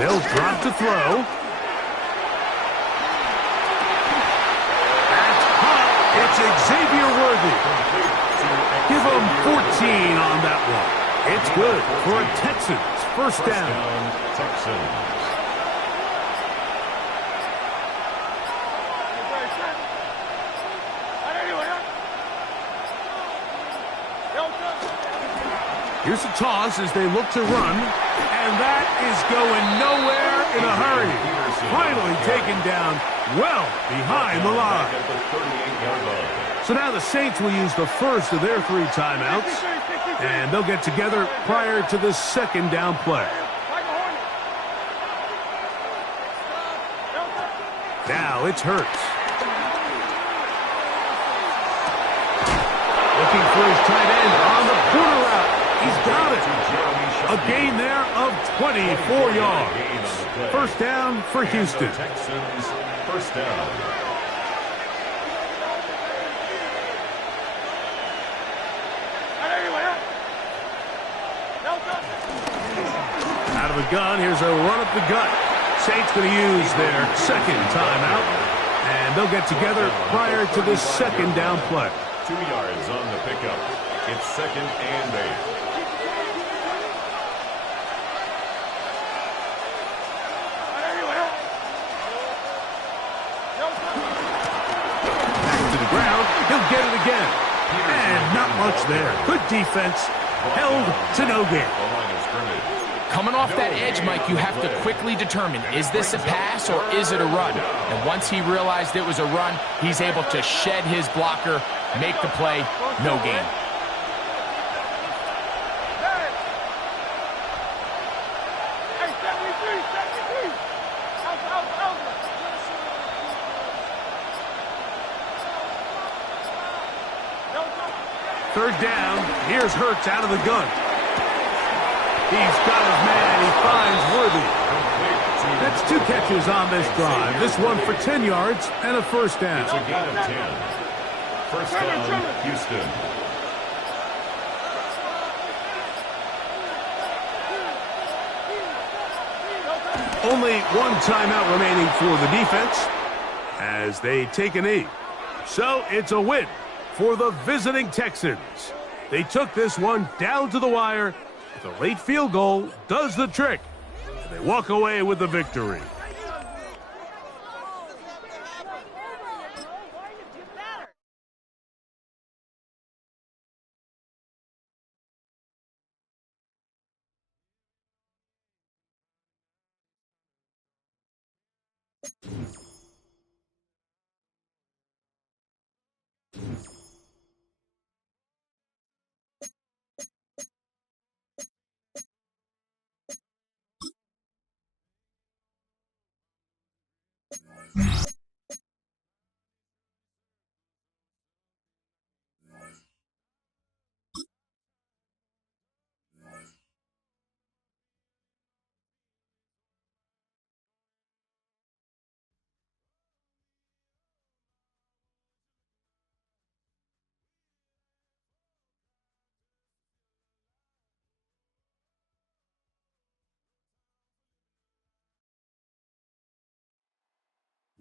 They'll drop to throw. That's hot. It's Xavier Worthy. Give him 14 on that one. It's good for a Texans first down. Texans. Here's a toss as they look to run, and that is going nowhere in a hurry. Finally taken down well behind the line. So now the Saints will use the first of their 3 timeouts, and they'll get together prior to the second down play. Now it's Hurts. Looking for his tight end on the corner route. He's got it. A gain there of 24 yards. First down for Houston. Texans, first down. Out of the gun, here's a run up the gut. Saints going to use their second timeout, and they'll get together prior to the second down play. 2 yards on the pickup. It's second and 8. Back to the ground. He'll get it again. And not much there. Good defense. Held to no gain. Coming off that edge, Mike, you have to quickly determine, is this a pass or is it a run? And once he realized it was a run, he's able to shed his blocker, make the play, no gain. Third down. Here's Hurts out of the gun. He's got his man. He finds Worthy. That's 2 catches on this drive. This one for 10 yards and a first down. It's a gain of 10. First down, Houston. Only 1 timeout remaining for the defense as they take a knee. So it's a win for the visiting Texans. They took this one down to the wire. The late field goal does the trick, and they walk away with the victory.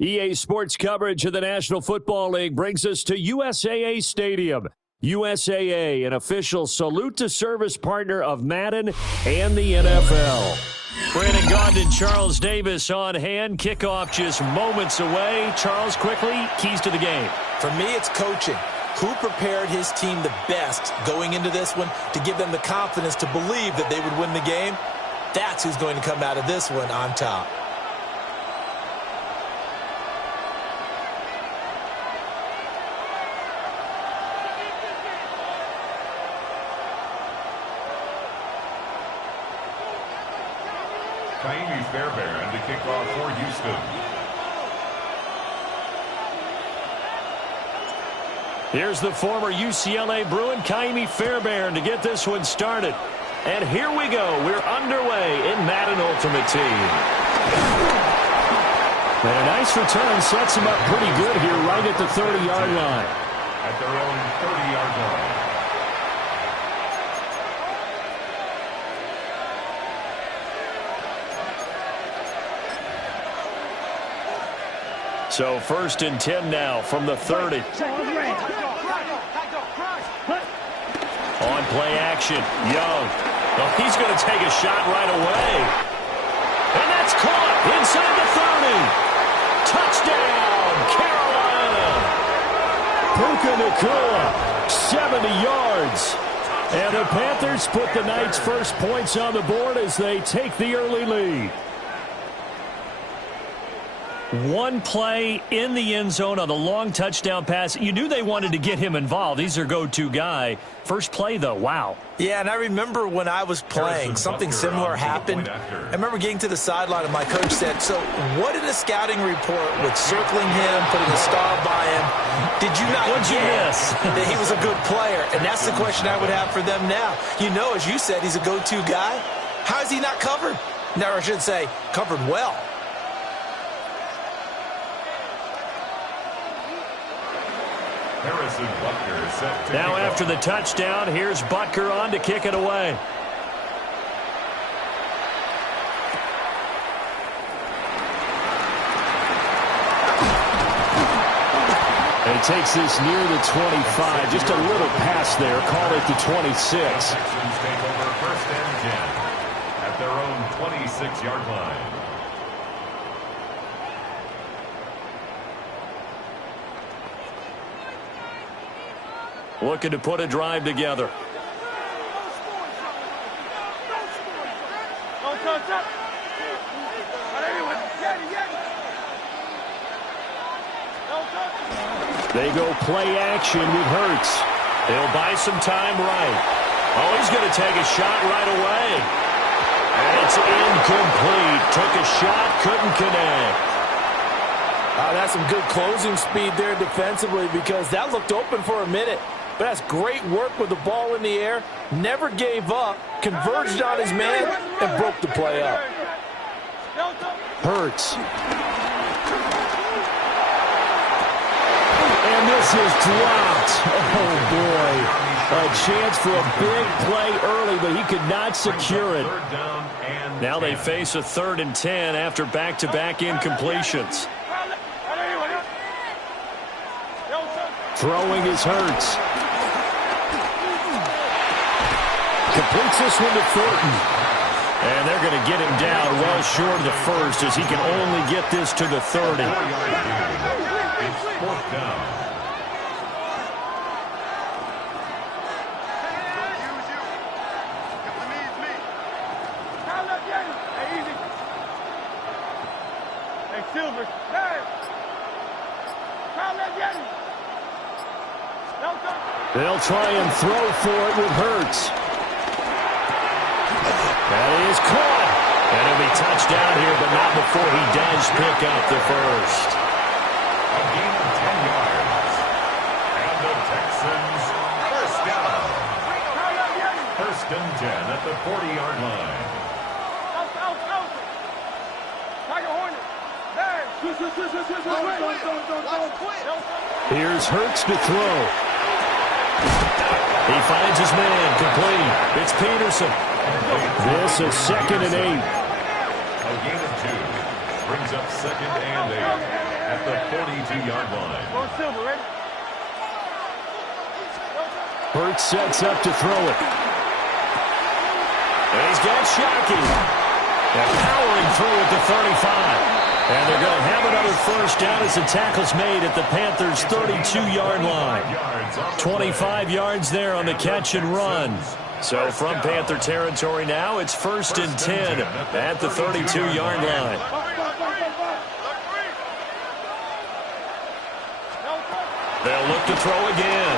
EA Sports coverage of the National Football League brings us to USAA Stadium. USAA, an official salute-to-service partner of Madden and the NFL. Brandon Gaudin, Charles Davis on hand. Kickoff just moments away. Charles, quickly, keys to the game. For me, it's coaching. Who prepared his team the best going into this one to give them the confidence to believe that they would win the game? That's who's going to come out of this one on top. Fairbairn to kick off for Houston. Here's the former UCLA Bruin, Kaimi Fairbairn, to get this one started. And here we go. We're underway in Madden Ultimate Team. And a nice return sets them up pretty good here right at the 30-yard line. At their own 30-yard line. So 1st and 10 now from the 30. On play action, Young. Oh, he's going to take a shot right away. And that's caught inside the 30. Touchdown, Carolina. Puka Nacua, 70 yards. And the Panthers put the Knights' first points on the board as they take the early lead. One play in the end zone on the long touchdown pass. You knew they wanted to get him involved. He's their go-to guy. First play, though, wow. Yeah, and I remember when I was playing, something similar happened. I remember getting to the sideline, and my coach said, so what in the scouting report with circling him, putting a star by him, did you not get that he was a good player? And that's the question I would have for them now. You know, as you said, he's a go-to guy. How is he not covered? Now, I should say, covered well. Now after the touchdown, here's Butker on to kick it away. And he takes this near the 25. Just a little pass there. Call it the 26. Texans take over 1st and 10 at their own 26-yard line. Looking to put a drive together. They go play action with Hurts. They'll buy some time right. Oh, he's going to take a shot right away. And it's incomplete. Took a shot, couldn't connect. That's some good closing speed there defensively because that looked open for a minute. But that's great work with the ball in the air. Never gave up, converged on his man, and broke the play up. Hurts. And this is dropped. Oh, boy. A chance for a big play early, but he could not secure it. Now they face a 3rd and 10 after back-to-back incompletions. Throwing is Hurts. Completes this one to Thornton. And they're going to get him down well short of the first as he can only get this to the 30. It's 4th down. They'll try and throw for it with Hurts. That is caught. And it'll be touchdown here, but not before he does pick up the first. A gain of 10 yards. And the Texans first down. 1st and 10 at the 40-yard line. Here's Hurts to throw. He finds his man, complete. It's Peterson. This is 2nd and 8. A gain of 2 brings up 2nd and 8 at the 42-yard line. Hurts sets up to throw it. And he's got Shockey. And powering through at the 35. And they're going to have another first down as the tackle's made at the Panthers' 32-yard line. 25 yards there on the catch and run. So from Panther territory now, it's 1st and 10 at the 32-yard line. They'll look to throw again.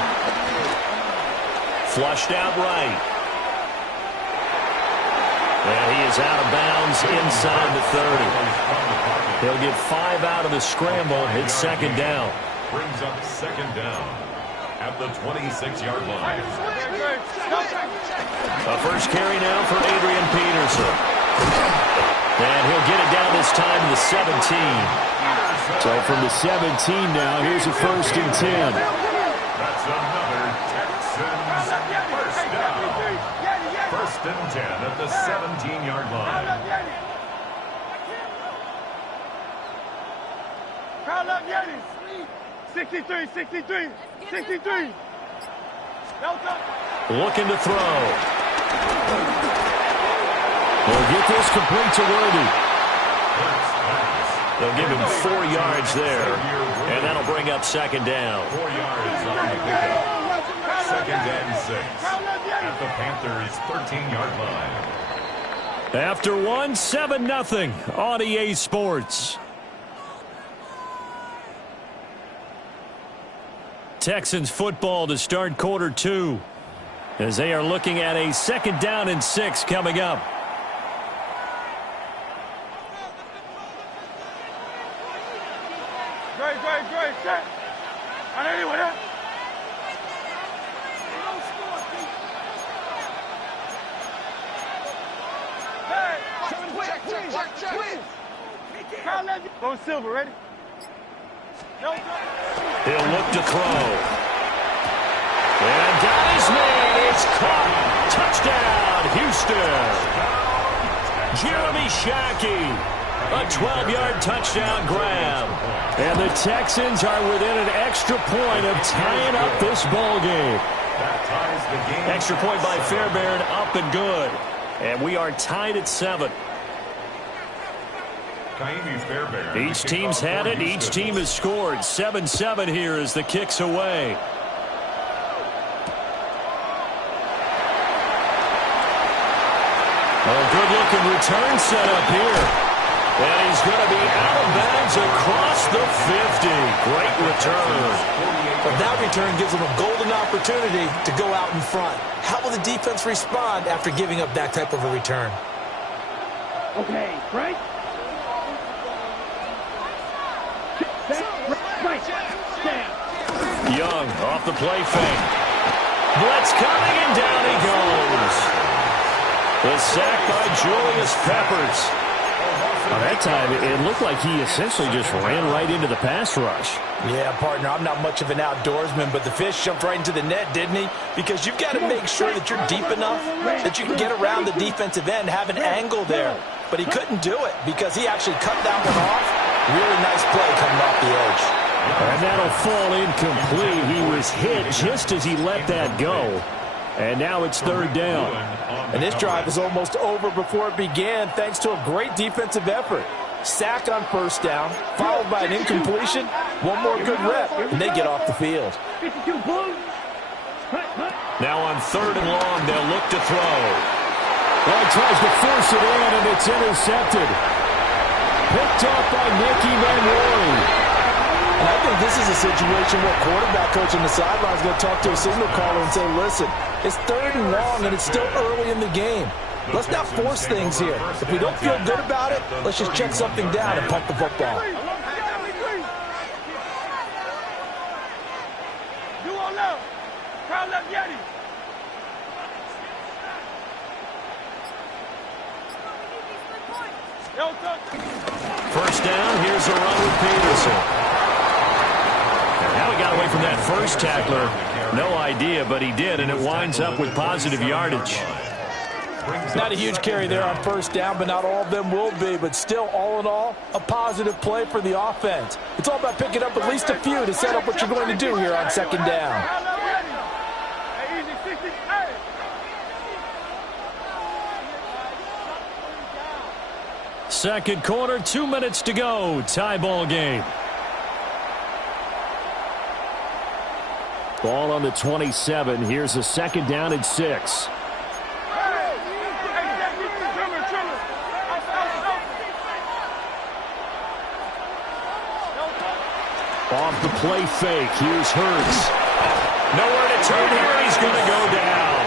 Flushed out right. And he is out of bounds inside the 30. He'll get 5 out of the scramble. It's 2nd down. Brings up 2nd down at the 26-yard line. A first carry now for Adrian Peterson. And he'll get it down this time to the 17. So from the 17 now, here's a 1st and 10. That's another Texans first down. 1st and 10 at the 17-yard line. 63, 63, 63. Looking to throw. They'll get this complete to Worthy. They'll give him 4 yards there, and that'll bring up second down. 4 yards on the pickup. Second and 6 at the Panthers' 13-yard line. After 1, 7-0 on EA Sports. Texans football to start quarter 2 as they are looking at a 2nd down and 6 coming up. Great, set. I know you with it. Go Silver, ready? He'll look to throw. And got his man. It's caught. Touchdown, Houston. Jeremy Shackey. A 12-yard touchdown grab. And the Texans are within an extra point of tying up this ball game. Extra point by Fairbairn, up and good. And we are tied at 7. Each team's had it. Each team has scored. 7-7 here as the kick's away. A good-looking return set up here. And he's going to be out of bounds across the 50. Great return. But that return gives them a golden opportunity to go out in front. How will the defense respond after giving up that type of a return? Okay, right? Young off the play fake. Blitz coming, and down he goes. The sack by Julius Peppers. Well, that time, it looked like he essentially just ran right into the pass rush. Yeah, partner, I'm not much of an outdoorsman, but the fish jumped right into the net, didn't he? Because you've got to make sure that you're deep enough that you can get around the defensive end, have an angle there. But he couldn't do it because he actually cut that one off. Really nice play coming off the edge. And that'll fall incomplete. He was hit just as he let that go. And now it's 3rd down. And this drive is almost over before it began thanks to a great defensive effort. Sack on 1st down, followed by an incompletion. One more good rep, and they get off the field. Now on 3rd and long, they'll look to throw. Well, he tries to force it in, and it's intercepted. Picked off by Nicky Manwari. And I think this is a situation where quarterback coach on the sideline is going to talk to a signal caller and say, listen, it's 3rd and long, and it's still early in the game. Let's not force things here. If we don't feel good about it, let's just check something down and pump the football. First down, here's a run with Peterson. Now he got away from that first tackler. No idea, but he did, and it winds up with positive yardage. Not a huge carry there on 1st down, but not all of them will be. But still, all in all, a positive play for the offense. It's all about picking up at least a few to set up what you're going to do here on 2nd down. Second quarter, 2 minutes to go. Tie ball game. Ball on the 27. Here's a 2nd down and 6. Off the play fake. Here's Hurts. Nowhere to turn here. He's going to go down.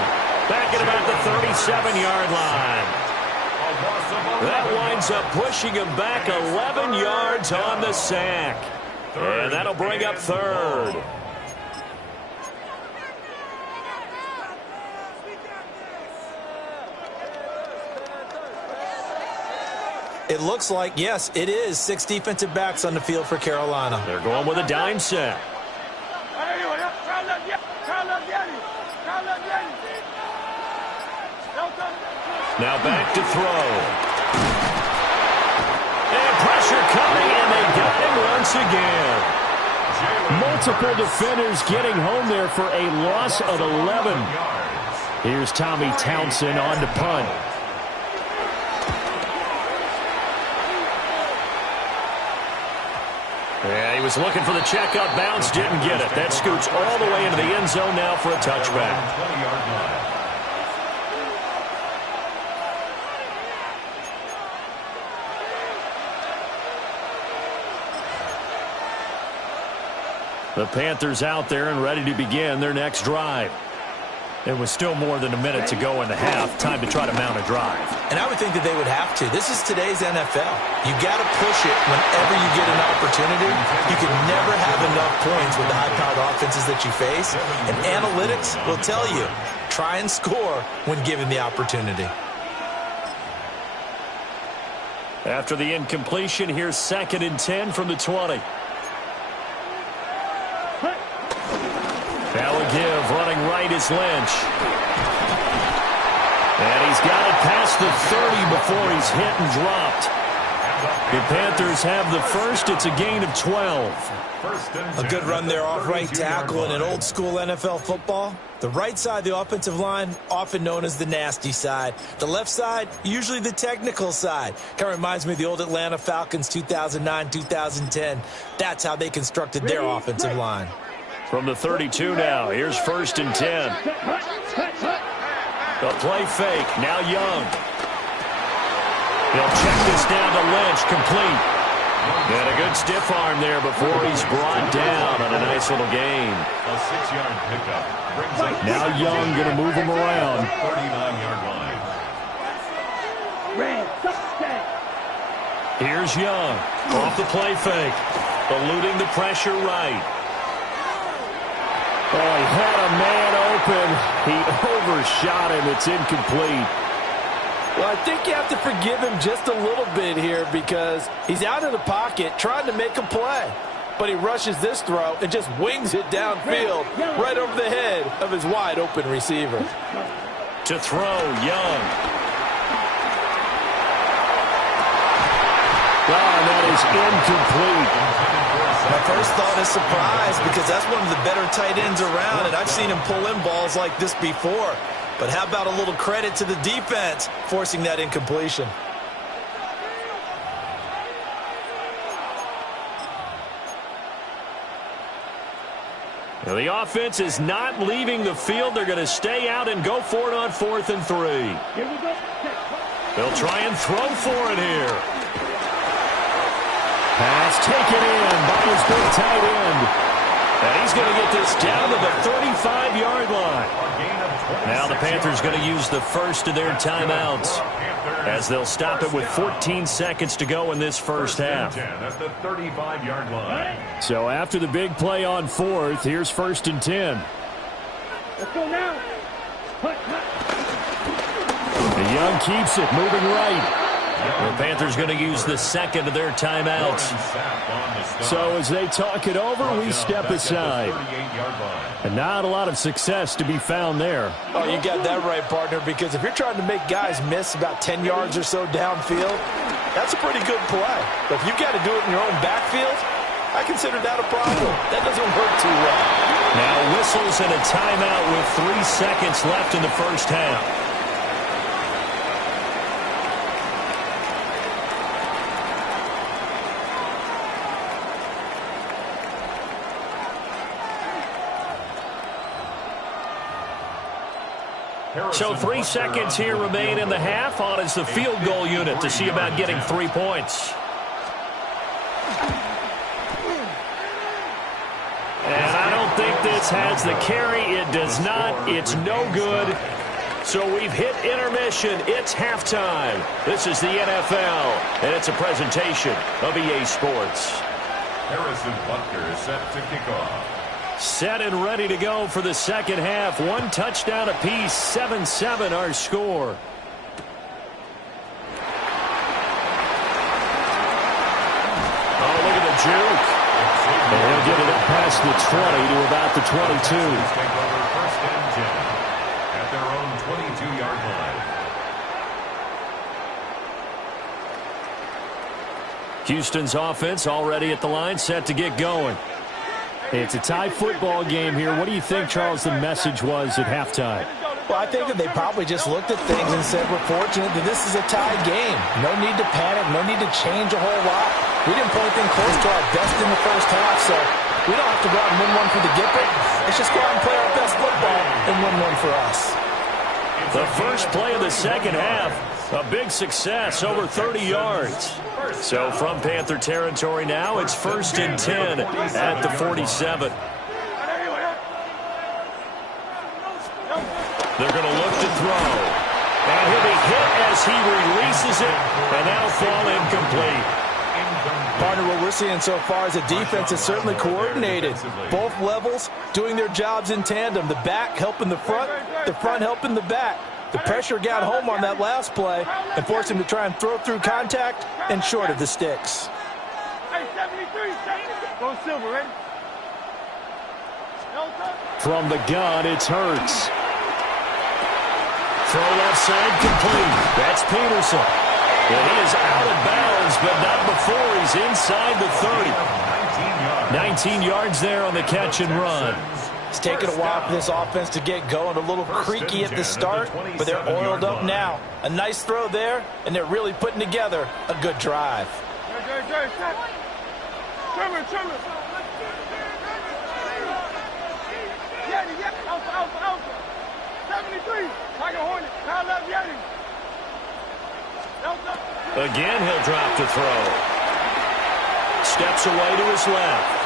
Back at about the 37-yard line. That winds up pushing him back 11 yards on the sack. And that'll bring up 3rd. It looks like, yes, it is 6 defensive backs on the field for Carolina. They're going with a dime set. Now back to throw. And pressure coming, and they got him once again. Multiple defenders getting home there for a loss of 11. Here's Tommy Townsend on to punt. Yeah, he was looking for the checkup bounce, didn't get it. That scoots all the way into the end zone now for a touchback. The Panthers out there and ready to begin their next drive. It was still more than a minute to go in the half. Time to try to mount a drive. And I would think that they would have to. This is today's NFL. You got to push it whenever you get an opportunity. You can never have enough points with the high-powered offenses that you face. And analytics will tell you, try and score when given the opportunity. After the incompletion, here's 2nd and 10 from the 20. Now a give, running right is Lynch. And he's got it past the 30 before he's hit and dropped. The Panthers have the first. It's a gain of 12. A good run there off right tackle in an old-school NFL football. The right side of the offensive line, often known as the nasty side. The left side, usually the technical side. Kind of reminds me of the old Atlanta Falcons 2009-2010. That's how they constructed their offensive line. From the 32 now, here's 1st and 10. The play fake, now Young. He'll check this down to Lynch, complete. And a good stiff arm there before he's brought down on a nice little gain. A 6-yard pickup brings up Now Young going to move him around. 39-yard line. Here's Young, off the play fake, eluding the pressure right. Oh, he had a man open. He overshot him. It's incomplete. Well, I think you have to forgive him just a little bit here because he's out of the pocket trying to make a play. But he rushes this throw and just wings it downfield right over the head of his wide-open receiver. To throw, Young. Oh, that is incomplete. My first thought is surprise because that's one of the better tight ends around, and I've seen him pull in balls like this before. But how about a little credit to the defense forcing that incompletion? Well, the offense is not leaving the field. They're going to stay out and go for it on 4th and 3. They'll try and throw for it here. Pass taken in by his big tight end. And he's going to get this down to the 35-yard line. Now the Panthers going to use the first of their timeouts as they'll stop it with 14 seconds to go in this first half. At the 35-yard line. So after the big play on 4th, here's 1st and 10. Let's go now. The Young keeps it, moving right. The Panthers going to use the second of their timeouts. So as they talk it over, we step aside. And not a lot of success to be found there. Oh, you got that right, partner, because if you're trying to make guys miss about 10 yards or so downfield, that's a pretty good play. But if you've got to do it in your own backfield, I consider that a problem. That doesn't work too well. Now whistles and a timeout with 3 seconds left in the first half. So 3 seconds here remain in the half. On is the field goal unit to see about getting 3 points. And I don't think this has the carry. It does not. It's no good. So we've hit intermission. It's halftime. This is the NFL, and it's a presentation of EA Sports. Harrison Butker is set to kick off. Set and ready to go for the second half. 1 touchdown apiece, 7-7 our score. Oh, look at the juke. And he'll get it up past the 20 to about the 22. Take over 1st and 10 at their own 22-yard line. Houston's offense already at the line, set to get going. It's a tie football game here. What do you think, Charles, the message was at halftime? Well, I think that they probably just looked at things and said, we're fortunate that this is a tie game. No need to panic, no need to change a whole lot. We didn't play anything close to our best in the first half, so we don't have to go out and win one for the Gipper. Let's just go out and play our best football and win one for us. The first play of the second half, a big success, over 30 yards. So from Panther territory now, it's 1st and 10 at the 47. They're going to look to throw. And he'll be hit as he releases it, and that'll fall incomplete. Partner, what we're seeing so far is the defense is certainly coordinated. Both levels doing their jobs in tandem. The back helping the front helping the back. The pressure got home on that last play and forced him to try and throw through contact and short of the sticks. From the gun, it's Hurts. Throw left side complete. That's Peterson. And he is out of bounds, but not before he's inside the 30. 19 yards there on the catch and run. It's taken a while for this offense to get going. A little creaky at the start, but they're oiled up now. A nice throw there, and they're really putting together a good drive. Again, he'll drop to throw. Steps away to his left.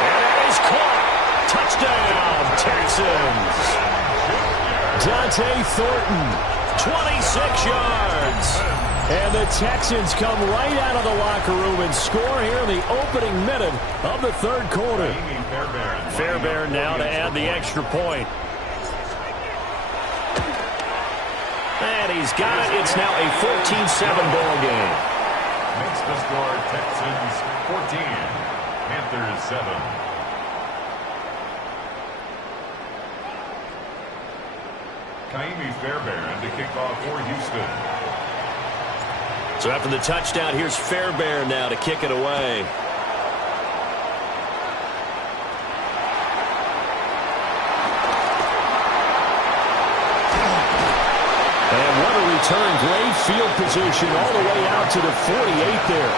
And he's caught. Touchdown, Texans. Dante Thornton, 26 yards. And the Texans come right out of the locker room and score here in the opening minute of the third quarter. Fairbairn now to add the extra point. And he's got it. It's now a 14-7 ball game. Makes the score Texans 14, Panthers 7. Kaimi Fairbairn to kick off for Houston. So after the touchdown, here's Fairbairn now to kick it away. And what a return. Great field position all the way out to the 48 there.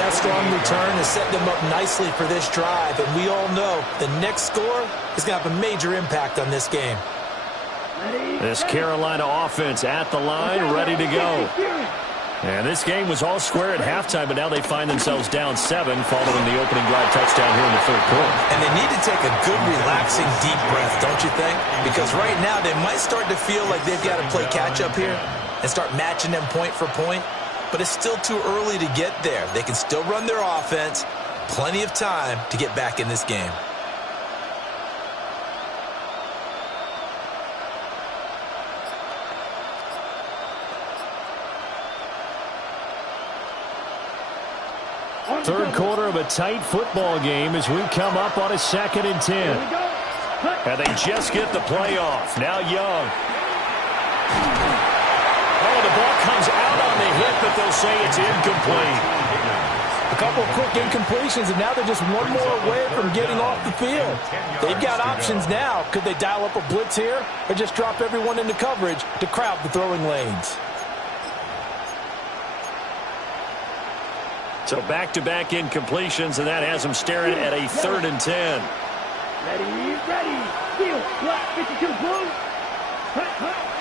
That strong return has set them up nicely for this drive, and we all know the next score is going to have a major impact on this game. This Carolina offense at the line, ready to go. And this game was all square at halftime, but now they find themselves down 7 following the opening drive touchdown here in the third quarter. And they need to take a good, relaxing, deep breath, don't you think? Because right now they might start to feel like they've got to play catch-up here and start matching them point for point. But it's still too early to get there. They can still run their offense. Plenty of time to get back in this game. Third quarter of a tight football game as we come up on a 2nd and 10. And they just get the play off. Now Young. Oh, the ball comes out on the hit, but they'll say it's incomplete. A couple of quick incompletions, and now they're just one more away from getting off the field. They've got options now. Could they dial up a blitz here or just drop everyone into coverage to crowd the throwing lanes? So back-to-back incompletions, and that has them staring at a 3rd and 10. Ready. Steal. Block. 52. Boom.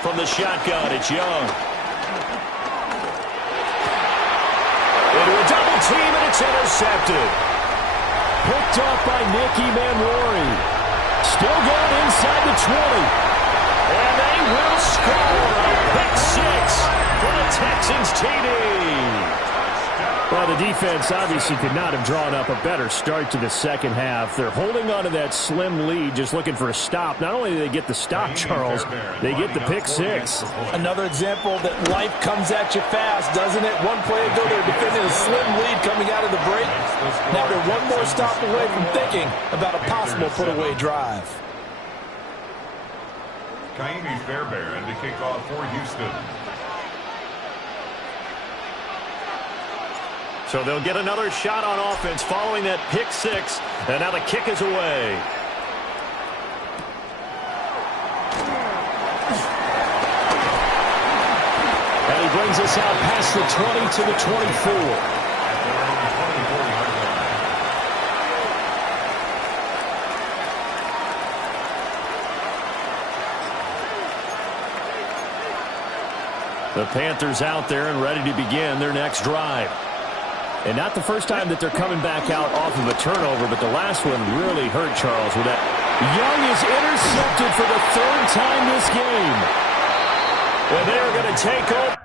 From the shotgun, it's Young. Into a double team, and it's intercepted. Picked off by Nicky Manwari. Still going inside the 20. And they will score a pick 6 for the Texans TD. Well, the defense obviously could not have drawn up a better start to the second half. They're holding on to that slim lead, just looking for a stop. Not only do they get the stop, Charles, they get the pick 6. Another example that life comes at you fast, doesn't it? One play ago, they were defending a slim lead coming out of the break. Now they're one more stop away from thinking about a possible put-away drive. Kaimi Fairbairn to kick off for Houston. So they'll get another shot on offense following that pick six. And now the kick is away. And he brings us out past the 20 to the 24. The Panthers out there and ready to begin their next drive. And not the first time that they're coming back out off of a turnover, but the last one really hurt Charles with that. Young is intercepted for the third time this game. And they are going to take over.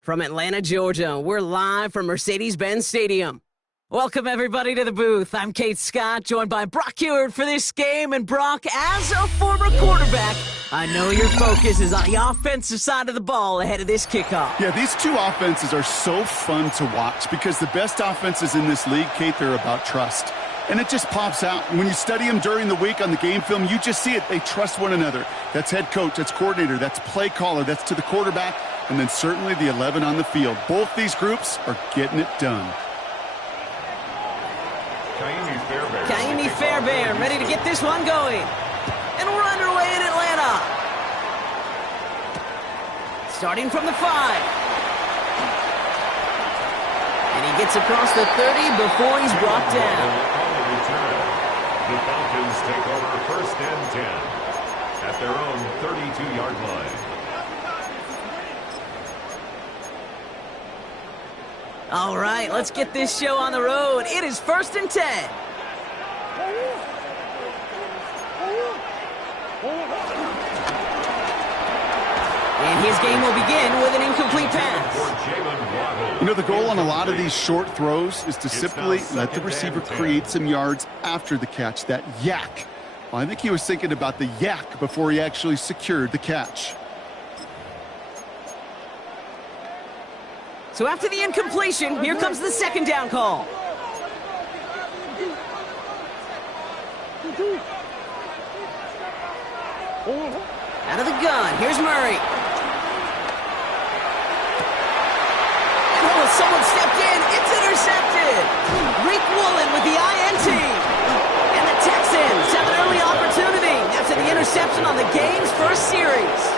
From Atlanta, Georgia, we're live from Mercedes-Benz Stadium. Welcome, everybody, to the booth. I'm Kate Scott, joined by Brock Hewitt for this game. And Brock, as a former quarterback, I know your focus is on the offensive side of the ball ahead of this kickoff. Yeah, these two offenses are so fun to watch because the best offenses in this league, Kate, they're about trust. And it just pops out. When you study them during the week on the game film, you just see it. They trust one another. That's head coach, that's coordinator, that's play caller, that's to the quarterback, and then certainly the 11 on the field. Both these groups are getting it done. Kaimi Fairbairn ready to get this one going. And we're underway in Atlanta. Starting from the 5. And he gets across the 30 before he's brought down. The Falcons take over first and 10 at their own 32-yard line. All right, let's get this show on the road. It is first and 10. And his game will begin with an incomplete pass. You know, the goal on a lot of these short throws is to simply let the receiver create some yards after the catch, that yak. Well, I think he was thinking about the yak before he actually secured the catch. So after the incompletion, here comes the second down call. Out of the gun, here's Murray. Oh, someone stepped in, it's intercepted. Reek Woolen with the INT. And the Texans have an early opportunity after the interception on the game's first series.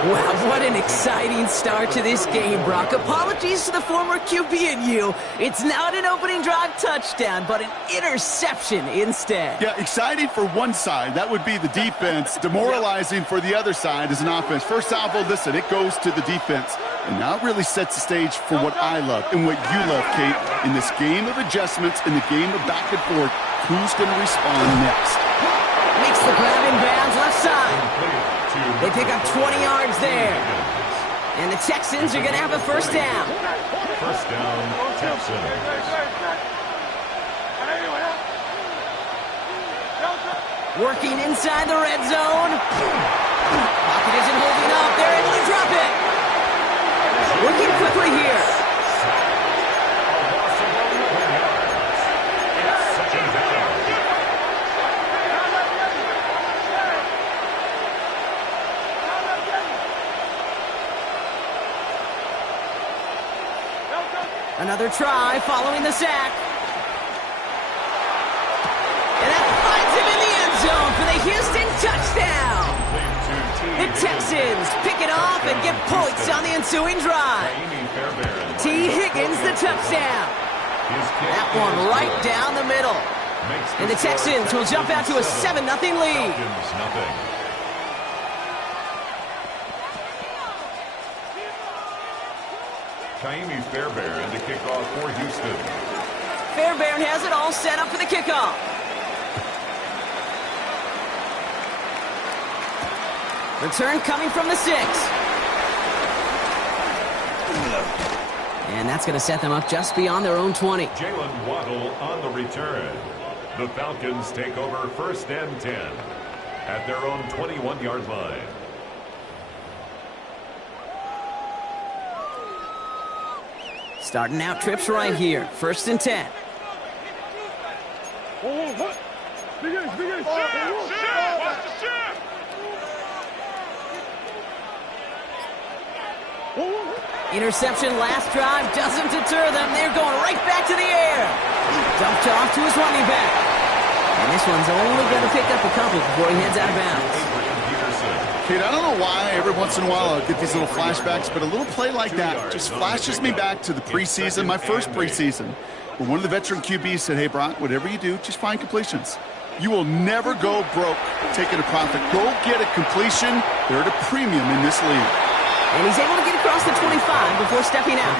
Wow, what an exciting start to this game, Brock. Apologies to the former QB and you. It's not an opening drive touchdown, but an interception instead. Yeah, exciting for one side. That would be the defense. Demoralizing for the other side as an offense. First salvo, listen, it goes to the defense. And now it really sets the stage for what I love and what you love, Kate. In this game of adjustments, in the game of back and forth, who's going to respond next? Makes the grab in bounds left side. They pick up 20 yards there. And the Texans are going to have a first down. First down, Texans. Working inside the red zone. Pocket isn't holding up. They're able to drop it. Working quickly here. Another try following the sack. And that finds him in the end zone for the Houston touchdown. The Texans pick it off and get points on the ensuing drive. T. Higgins the touchdown. That one right down the middle. And the Texans will jump out to a 7-0 lead. Kaimi Fairbairn to kick off for Houston. Fairbairn has it all set up for the kickoff. Return coming from the 6. And that's going to set them up just beyond their own 20. Jalen Waddle on the return. The Falcons take over 1st and 10 at their own 21-yard line. Starting out trips right here. 1st and 10. Interception last drive doesn't deter them. They're going right back to the air. Dumped off to his running back. And this one's only going to pick up a couple before he heads out of bounds. Kate, I don't know why every once in a while I'll get these little flashbacks, but a little play like that just flashes me back to the preseason, my first preseason, where one of the veteran QBs said, hey, Brock, whatever you do, just find completions. You will never go broke taking a profit. Go get a completion. They're at a premium in this league. And he's able to get across the 25 before stepping out.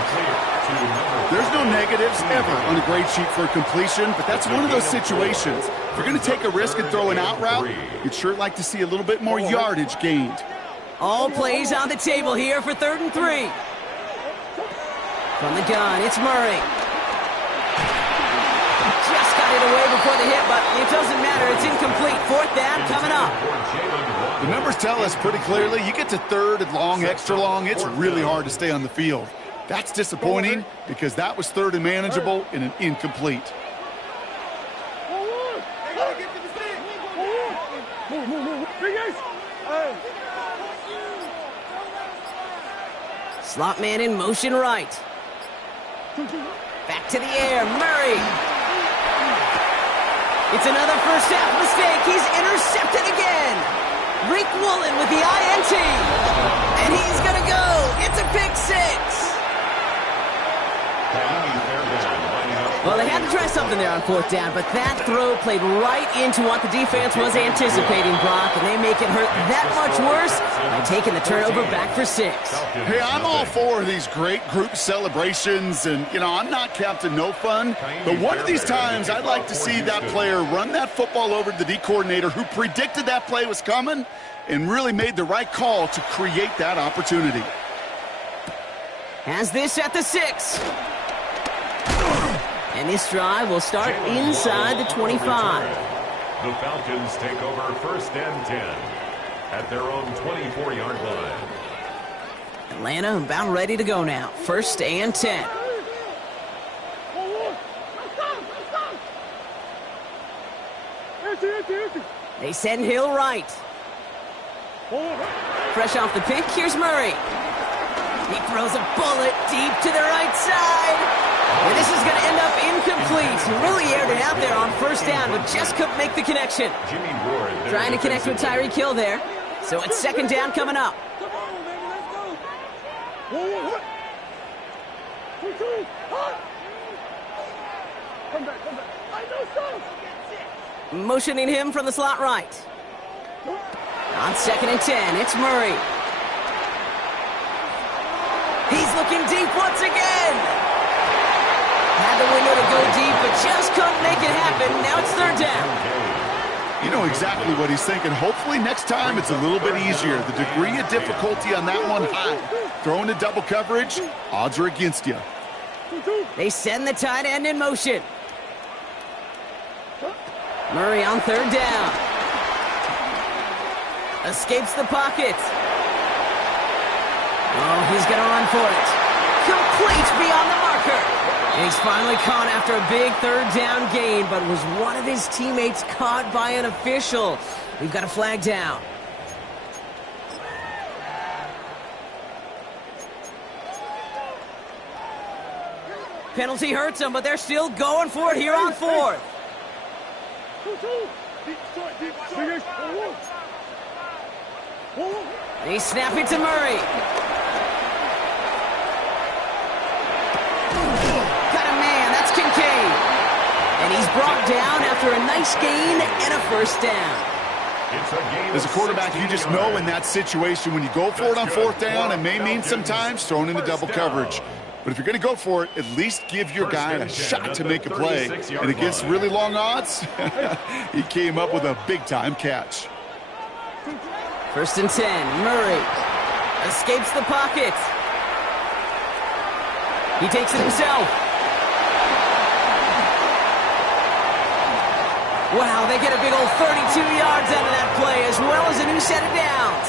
There's no negatives ever on a grade sheet for a completion, but that's one of those situations. If you're going to take a risk and throw an out route, you'd sure like to see a little bit more yardage gained. All plays on the table here for 3rd and 3. From the gun, it's Murray. Just got it away before the hit, but it doesn't matter. It's incomplete. 4th down coming up. The numbers tell us pretty clearly, you get to 3rd and long, extra long, it's really hard to stay on the field. That's disappointing because that was 3rd and manageable in an incomplete. Slot man in motion right. Back to the air, Murray. It's another first half mistake. He's intercepted again. Rick Woolen with the INT. And he's going to go. It's a pick 6. Well, they had to try something there on 4th down, but that throw played right into what the defense was anticipating, Brock, and they make it hurt that much worse by taking the turnover back for 6. Hey, I'm all for these great group celebrations, and, you know, I'm not Captain No Fun, but one of these times I'd like to see that player run that football over to the D coordinator who predicted that play was coming and really made the right call to create that opportunity. Has this at the 6. And this drive will start inside the 25. The Falcons take over 1st and 10 at their own 24-yard line. Atlanta about ready to go now. 1st and 10. They send Hill right. Fresh off the pick, here's Murray. He throws a bullet deep to the right side. And this is going to end up incomplete. He really aired it out there on 1st down, but just couldn't make the connection. Trying to connect with Tyreek Hill there. So it's 2nd down coming up. Motioning him from the slot right. On 2nd and 10, it's Murray. He's looking deep once again. Had the window to go deep, but just couldn't make it happen. Now it's 3rd down. You know exactly what he's thinking. Hopefully next time it's a little bit easier. The degree of difficulty on that one high. Throwing to double coverage, odds are against you. They send the tight end in motion. Murray on 3rd down. Escapes the pocket. Oh, he's going to run for it. Complete beyond the marker. And he's finally caught after a big 3rd down gain, but was one of his teammates caught by an official. We've got a flag down. Penalty hurts them, but they're still going for it here on 4th. They snap it to Murray. Got a man, that's Kincaid. And he's brought down after a nice gain and a 1st down. As a quarterback, you just know in that situation when you go for it on 4th down, it may mean sometimes throwing into double coverage. But if you're going to go for it, at least give your guy a shot to make a play. And against really long odds, he came up with a big-time catch. 1st and 10. Murray escapes the pocket. He takes it himself. Wow, they get a big old 32 yards out of that play, as well as a new set of downs.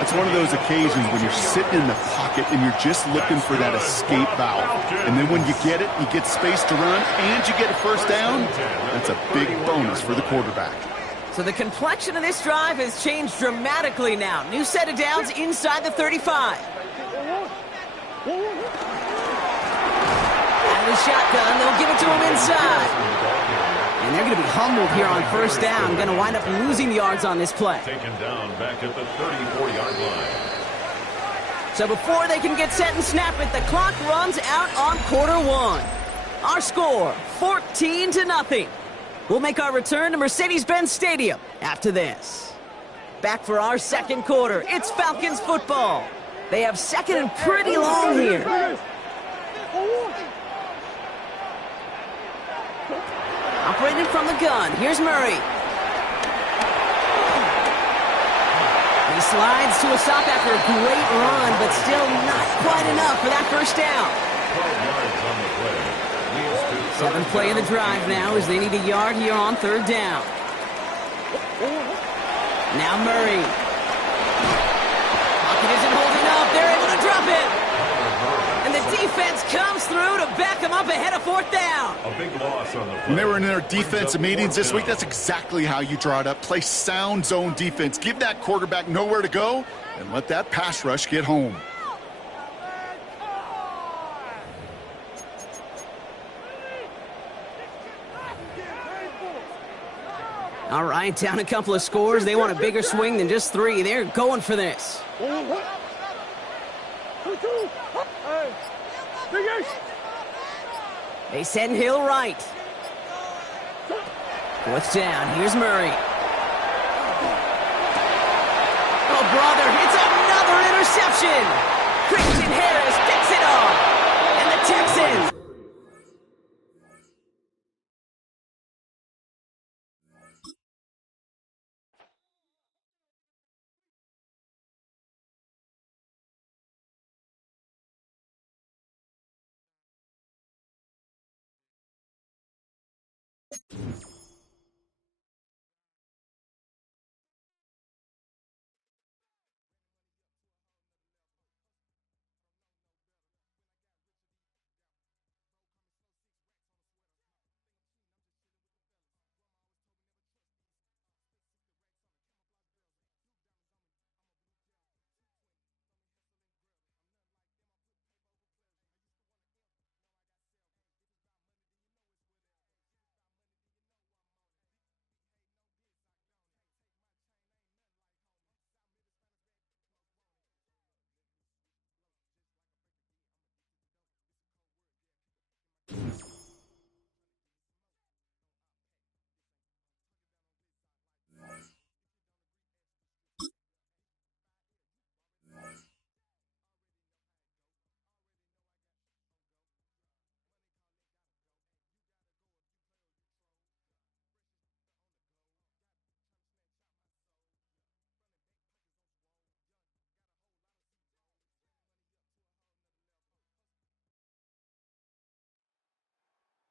It's one of those occasions when you're sitting in the pocket and you're just looking for that escape valve. And then when you get it, you get space to run, and you get a first down. That's a big bonus for the quarterback. So the complexion of this drive has changed dramatically now. New set of downs inside the 35. Out of the shotgun, they'll give it to him inside. And they're going to be humbled here on 1st down. Going to wind up losing yards on this play. Taken down back at the 34-yard line. So before they can get set and snap it, the clock runs out on quarter 1. Our score, 14-0. We'll make our return to Mercedes-Benz Stadium after this. Back for our 2nd quarter. It's Falcons football. They have 2nd and pretty long here. Operated from the gun. Here's Murray. He slides to a stop after a great run, but still not quite enough for that 1st down. 7th play of the drive now as they need a yard here on 3rd down. Now Murray. Pocket isn't holding up. They're able to drop it. And the defense comes through to back them up ahead of 4th down. A big loss on the play. When they were in their defensive meetings this week, that's exactly how you draw it up. Play sound zone defense. Give that quarterback nowhere to go and let that pass rush get home. All right, down a couple of scores. They want a bigger swing than just 3. They're going for this. They send Hill right. 4th down. Here's Murray. Oh, brother, it's another interception. Christian Harris picks it off. And the Texans.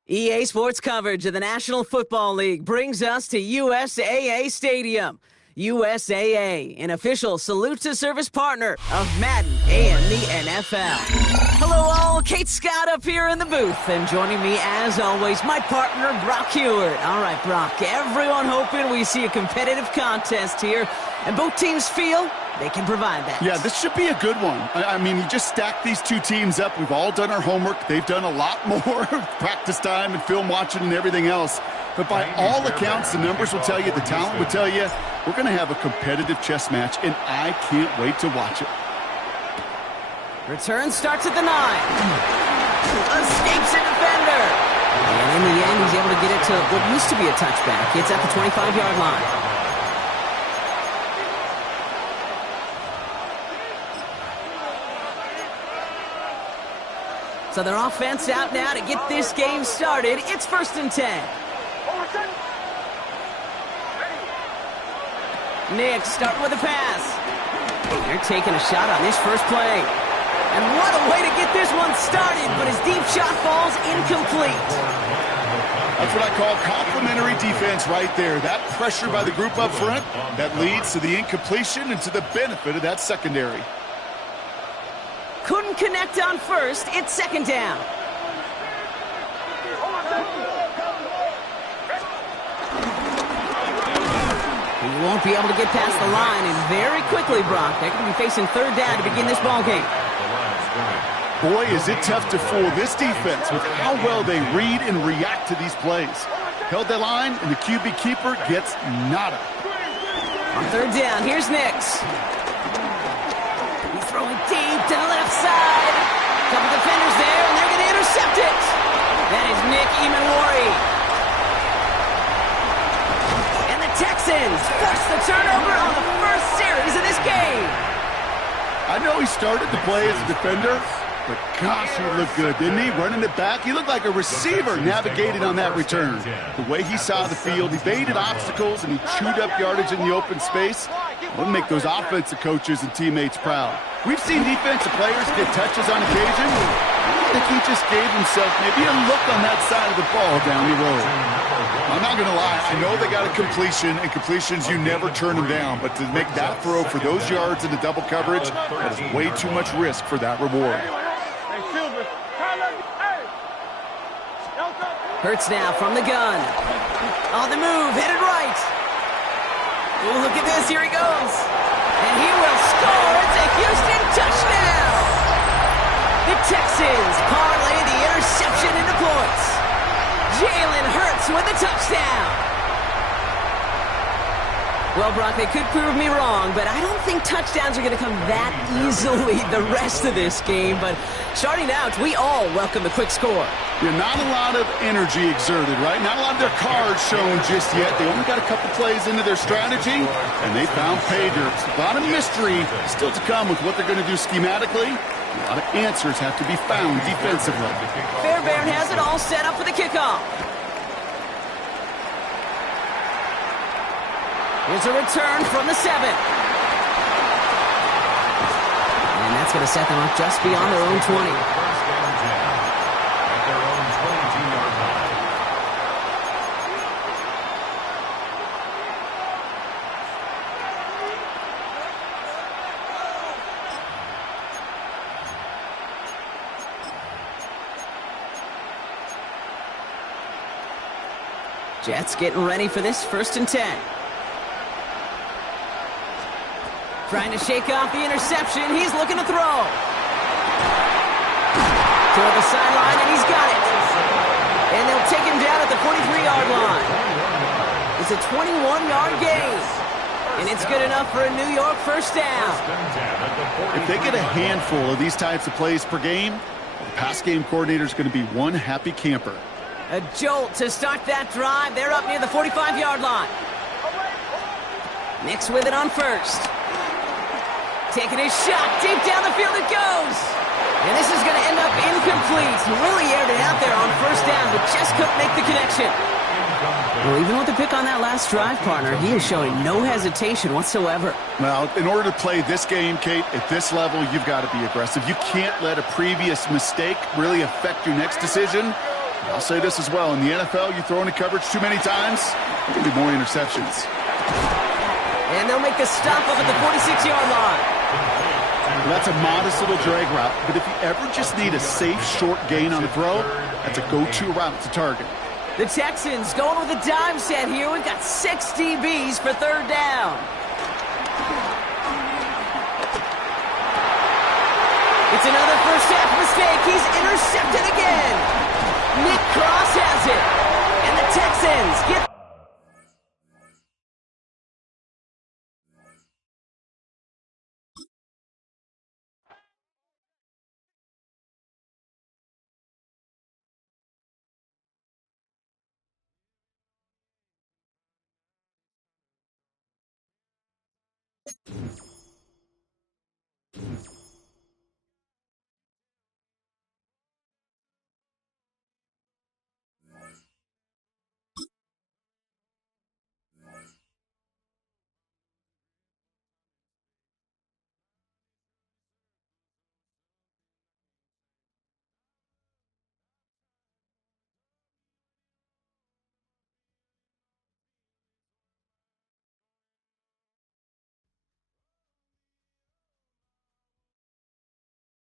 EA Sports coverage of the National Football League brings us to USAA Stadium. USAA, an official salute-to-service partner of Madden and the NFL. Hello all, Kate Scott up here in the booth, and joining me as always, my partner Brock Heward. All right, Brock, everyone hoping we see a competitive contest here, and both teams feel they can provide that. Yeah, this should be a good one. I mean, you just stack these two teams up. We've all done our homework. They've done a lot more practice time and film watching and everything else. But by all accounts, the numbers will tell you, the talent will tell you, we're going to have a competitive chess match, and I can't wait to watch it. Return starts at the 9. Escapes a defender. And in the end, he's able to get it to what used to be a touchback. It's at the 25-yard line. So their offense out now to get this game started. It's 1st and 10. Nick starting with a pass. They're taking a shot on this first play. And what a way to get this one started, but his deep shot falls incomplete. That's what I call complimentary defense right there. That pressure by the group up front, that leads to the incompletion and to the benefit of that secondary. Couldn't connect on first. It's 2nd down. He won't be able to get past the line, and very quickly, Brock, they're going to be facing 3rd down to begin this ball game. Boy, is it tough to fool this defense with how well they read and react to these plays. Held that line, and the QB keeper gets nada. On 3rd down, here's Nix. He's throwing deep to the left side. Couple defenders there, and they're going to intercept it. That is Nick Emanwari. And the Texans force the turnover on the first series of this game. I know he started to play as a defender, but gosh, he looked good, didn't he? Running it back, he looked like a receiver navigating on that return. The way he saw the field, he baited obstacles, and he chewed up yardage in the open space. We'll make those offensive coaches and teammates proud. We've seen defensive players get touches on occasion. I think he just gave himself maybe a look on that side of the ball down the road. I'm not going to lie, I know they got a completion, and completions, you never turn them down. But to make that throw for those yards in the double coverage, that is way too much risk for that reward. Hurts now from the gun. On the move, headed right. Oh, look at this, here he goes. And he will score. It's a Houston touchdown. The Texans parlay the interception into points. Jalen Hurts with a touchdown. Well, Brock, they could prove me wrong, but I don't think touchdowns are going to come that easily the rest of this game. But starting out, we all welcome the quick score. Yeah, not a lot of energy exerted, right? Not a lot of their cards shown just yet. They only got a couple plays into their strategy, and they found pay dirt. A lot of mystery still to come with what they're going to do schematically. A lot of answers have to be found defensively. Fairbairn has it all set up for the kickoff. Here's a return from the 7. And that's going to set them up just beyond their own 20. Jets getting ready for this 1st and 10. Trying to shake off the interception. He's looking to throw. Toward the sideline, and he's got it. And they'll take him down at the 43-yard line. It's a 21-yard gain. And it's good enough for a New York 1st down. If they get a handful of these types of plays per game, the pass game coordinator is going to be one happy camper. A jolt to start that drive. They're up near the 45-yard line. Nix with it on 1st. Taking his shot, deep down the field it goes. And this is going to end up incomplete. Really aired it out there on 1st down, but just couldn't make the connection. Well, even with the pick on that last drive, partner, he is showing no hesitation whatsoever. Well, in order to play this game, Kate, at this level, you've got to be aggressive. You can't let a previous mistake really affect your next decision. I'll say this as well. In the NFL, you throw into coverage too many times, there'll be more interceptions. And they'll make the stop up at the 46-yard line. Well, that's a modest little drag route, but if you ever just need a safe, short gain on a throw, that's a go-to route to target. The Texans going with a dime set here. We've got 6 DBs for 3rd down. It's another first-half mistake. He's intercepted again. Nick Cross has it. And the Texans get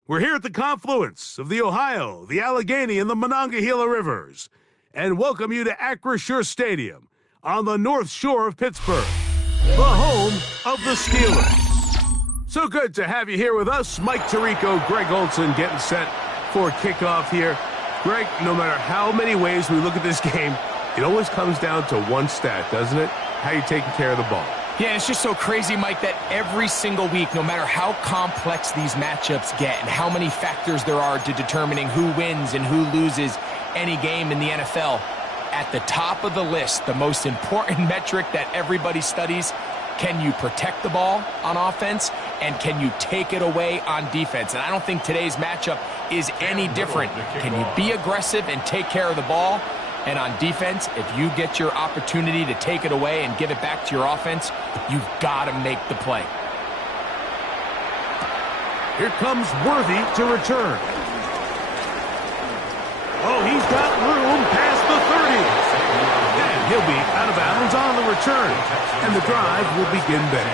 We're here at the confluence of the Ohio, the Allegheny, and the Monongahela Rivers, and welcome you to Acrisure Stadium on the North Shore of Pittsburgh, the home of the Steelers. So good to have you here with us. Mike Tirico, Greg Olson getting set for kickoff here. Greg, no matter how many ways we look at this game, it always comes down to one stat, doesn't it? How you taking care of the ball. Yeah, it's just so crazy, Mike, that every single week, no matter how complex these matchups get and how many factors there are to determining who wins and who loses any game in the NFL, at the top of the list, the most important metric that everybody studies, can you protect the ball on offense and can you take it away on defense? And I don't think today's matchup is any different. Can you be aggressive and take care of the ball? And on defense, if you get your opportunity to take it away and give it back to your offense, you've got to make the play. Here comes Worthy to return. Oh, he's got room past the 30. And he'll be out of bounds on the return. And the drive will begin then.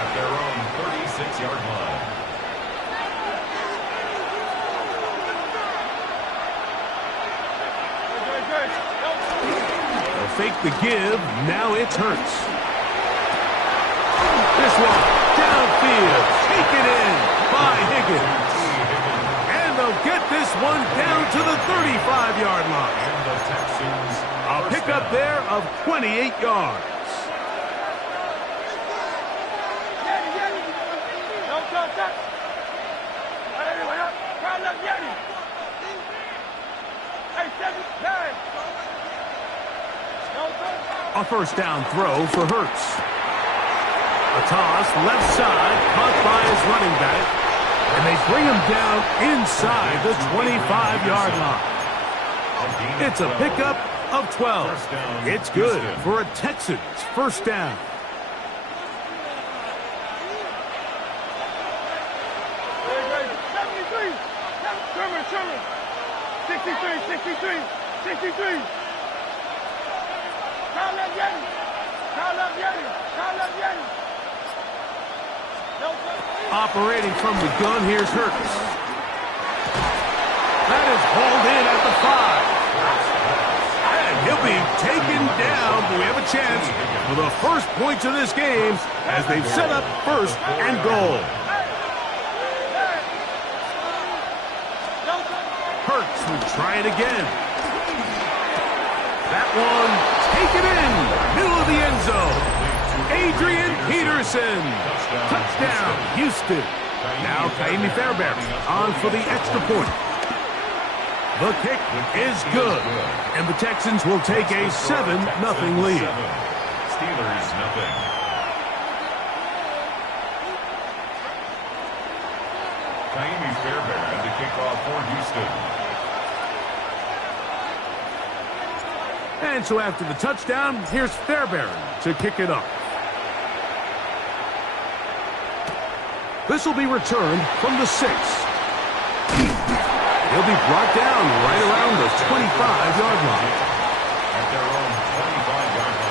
At their own 36-yard line. Fake the give, now it's Hurts. This one, downfield, taken in by Higgins. And they'll get this one down to the 35-yard line. And the Texans A pickup there of 28 yards. A first down throw for Hurts. A toss left side, caught by his running back. And they bring him down inside the 25-yard line. It's a pickup of 12. It's good for a Texans first down. Sherman. 63. Operating from the gun, here's Hurts. That is hauled in at the 5. And he'll be taken down, but we have a chance for the first points of this game as they've set up first and goal. Hurts will try it again. That one taken in, middle of the end zone. Adrian Peterson. Touchdown, Houston. Now Kaimi Fairbairn on for the extra point. The kick is good, and the Texans will take a 7-0 lead. Steelers nothing. Kaimi Fairbairn to kick off for Houston. And so after the touchdown, here's Fairbairn to kick it up. This will be returned from the 6. He'll be brought down right around the 25-yard line. At their own 25-yard line.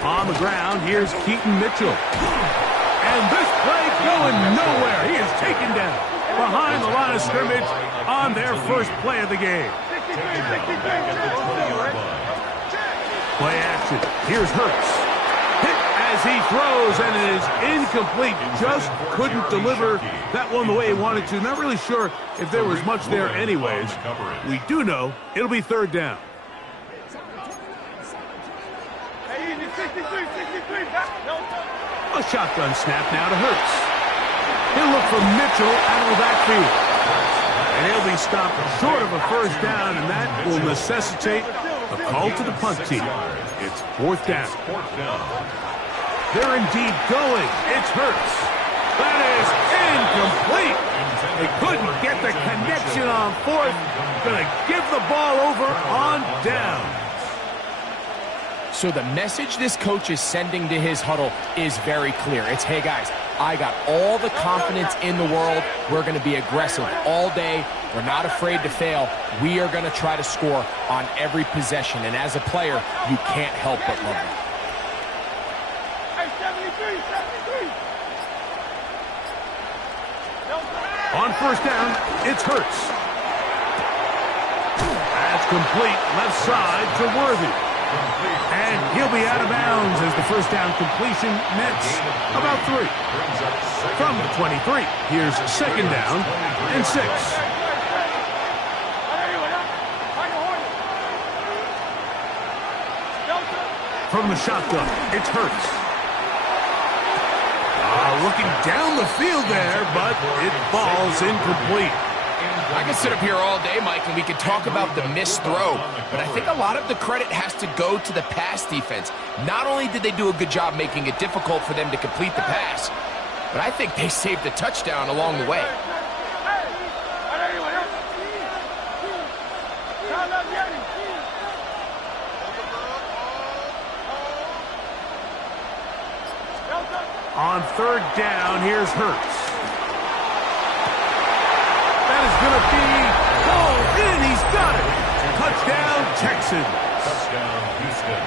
On the ground, here's Keaton Mitchell. And this play going nowhere. He is taken down behind the line of scrimmage on their first play of the game. Play action. Here's Hurts. Hit as he throws, and it is incomplete. Just couldn't deliver that one the way he wanted to. Not really sure if there was much there anyways. We do know it'll be third down. A shotgun snap now to Hurts. He'll look for Mitchell out of the backfield. And he'll be stopped short of a first down, and that will necessitate a call to the punt team. It's fourth down. They're indeed going. It's Hurts. That is incomplete. They couldn't get the connection on fourth. Going to give the ball over on down. So the message this coach is sending to his huddle is very clear. It's, hey guys, I got all the confidence in the world. We're going to be aggressive all day. We're not afraid to fail. We are going to try to score on every possession. And as a player, you can't help but love it. Hey, 73, 73. On first down, it's Hurts. That's complete left side to Worthy. And he'll be out of bounds as the first down completion nets about 3. From the 23, here's second down and 6. From the shotgun, it's Hurts. Looking down the field there, but it falls incomplete. I could sit up here all day, Mike, and we could talk about the missed throw, but I think a lot of the credit has to go to the pass defense. Not only did they do a good job making it difficult for them to complete the pass, but I think they saved the touchdown along the way. On third down, here's Hurts. That is going to be called in. He's got it. Touchdown, Texans. Touchdown, Houston.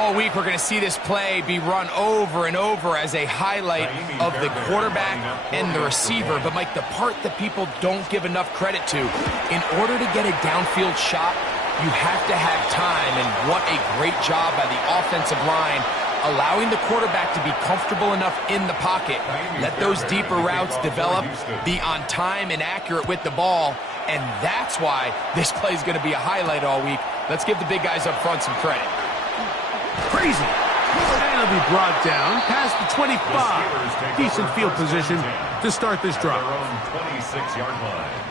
All week, we're going to see this play be run over and over as a highlight of the quarterback and the receiver. But, Mike, the part that people don't give enough credit to, in order to get a downfield shot, you have to have time. And what a great job by the offensive line, allowing the quarterback to be comfortable enough in the pocket, let those deeper routes develop, be on time and accurate with the ball, and that's why this play is going to be a highlight all week. Let's give the big guys up front some credit. Crazy. And he'll be brought down past the 25. Decent field position to start this drive. Their own 26-yard line.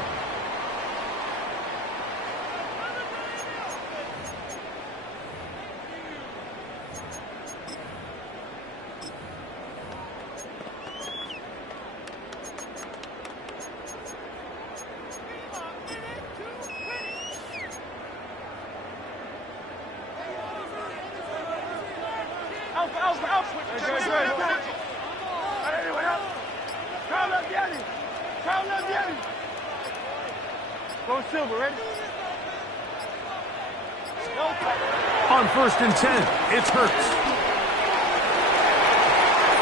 On first and 10, it's Hurts.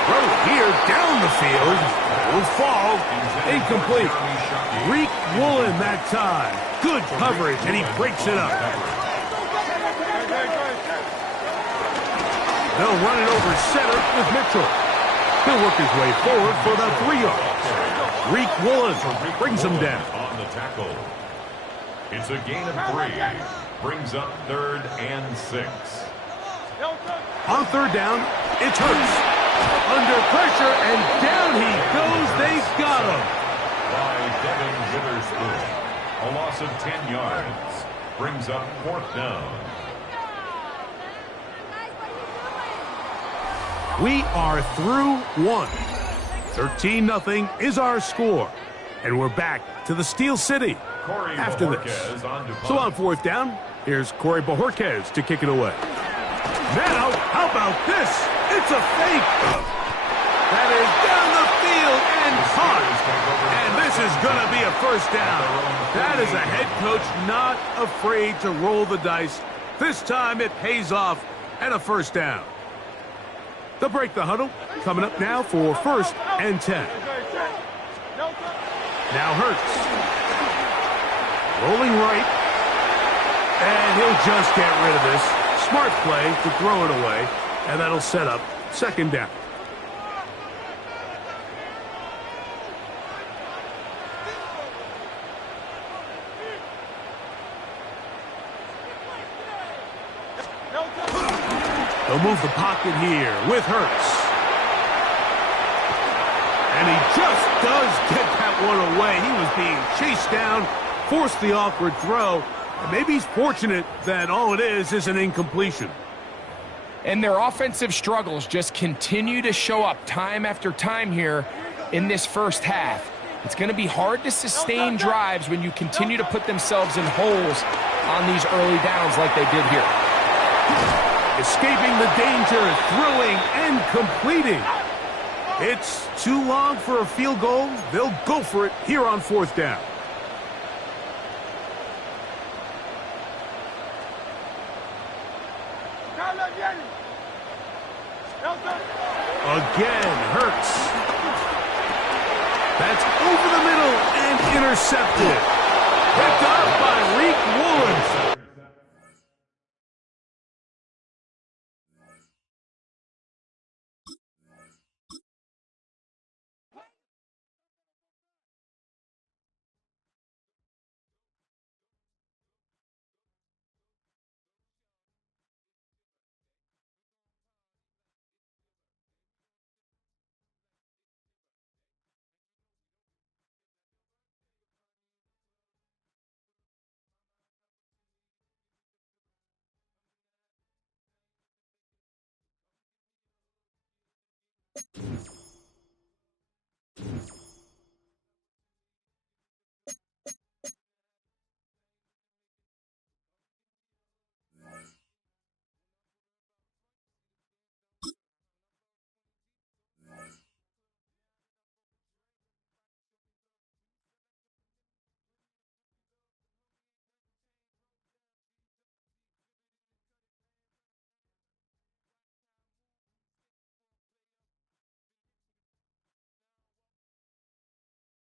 Throw here down the field. Will fall. Incomplete. Reek Woolen that time. Good coverage, and he breaks it up. They'll run it over center with Mitchell. He'll work his way forward for about 3 yards. Reek Woolen brings him down. On the tackle. It's a gain of 3. Brings up 3rd and 6. On third down, it's Hurts. Under pressure, and down he goes. They've got him. By Devin Witherspoon. A loss of 10 yards. Brings up 4th down. We are through 1. 13-0 is our score. And we're back to the Steel City after this. So on fourth down, here's Corey Bojorquez to kick it away. Now, how about this? It's a fake. That is down the field and caught. And this is going to be a first down. That is a head coach not afraid to roll the dice. This time it pays off and a first down. They'll break the huddle. Coming up now for first and 10. Now Hurts. Rolling right. And he'll just get rid of this. Smart play to throw it away. And that'll set up second down. They'll move the pocket here with Hurts. And he just does get that one away. He was being chased down, forced the awkward throw. And maybe he's fortunate that all it is an incompletion. And their offensive struggles just continue to show up time after time here in this first half. It's going to be hard to sustain drives when you continue to put themselves in holes on these early downs like they did here. Escaping the danger, throwing and completing. It's too long for a field goal. They'll go for it here on 4th down. Again, Hurts. That's over the middle and intercepted. Picked up by Rick Woods.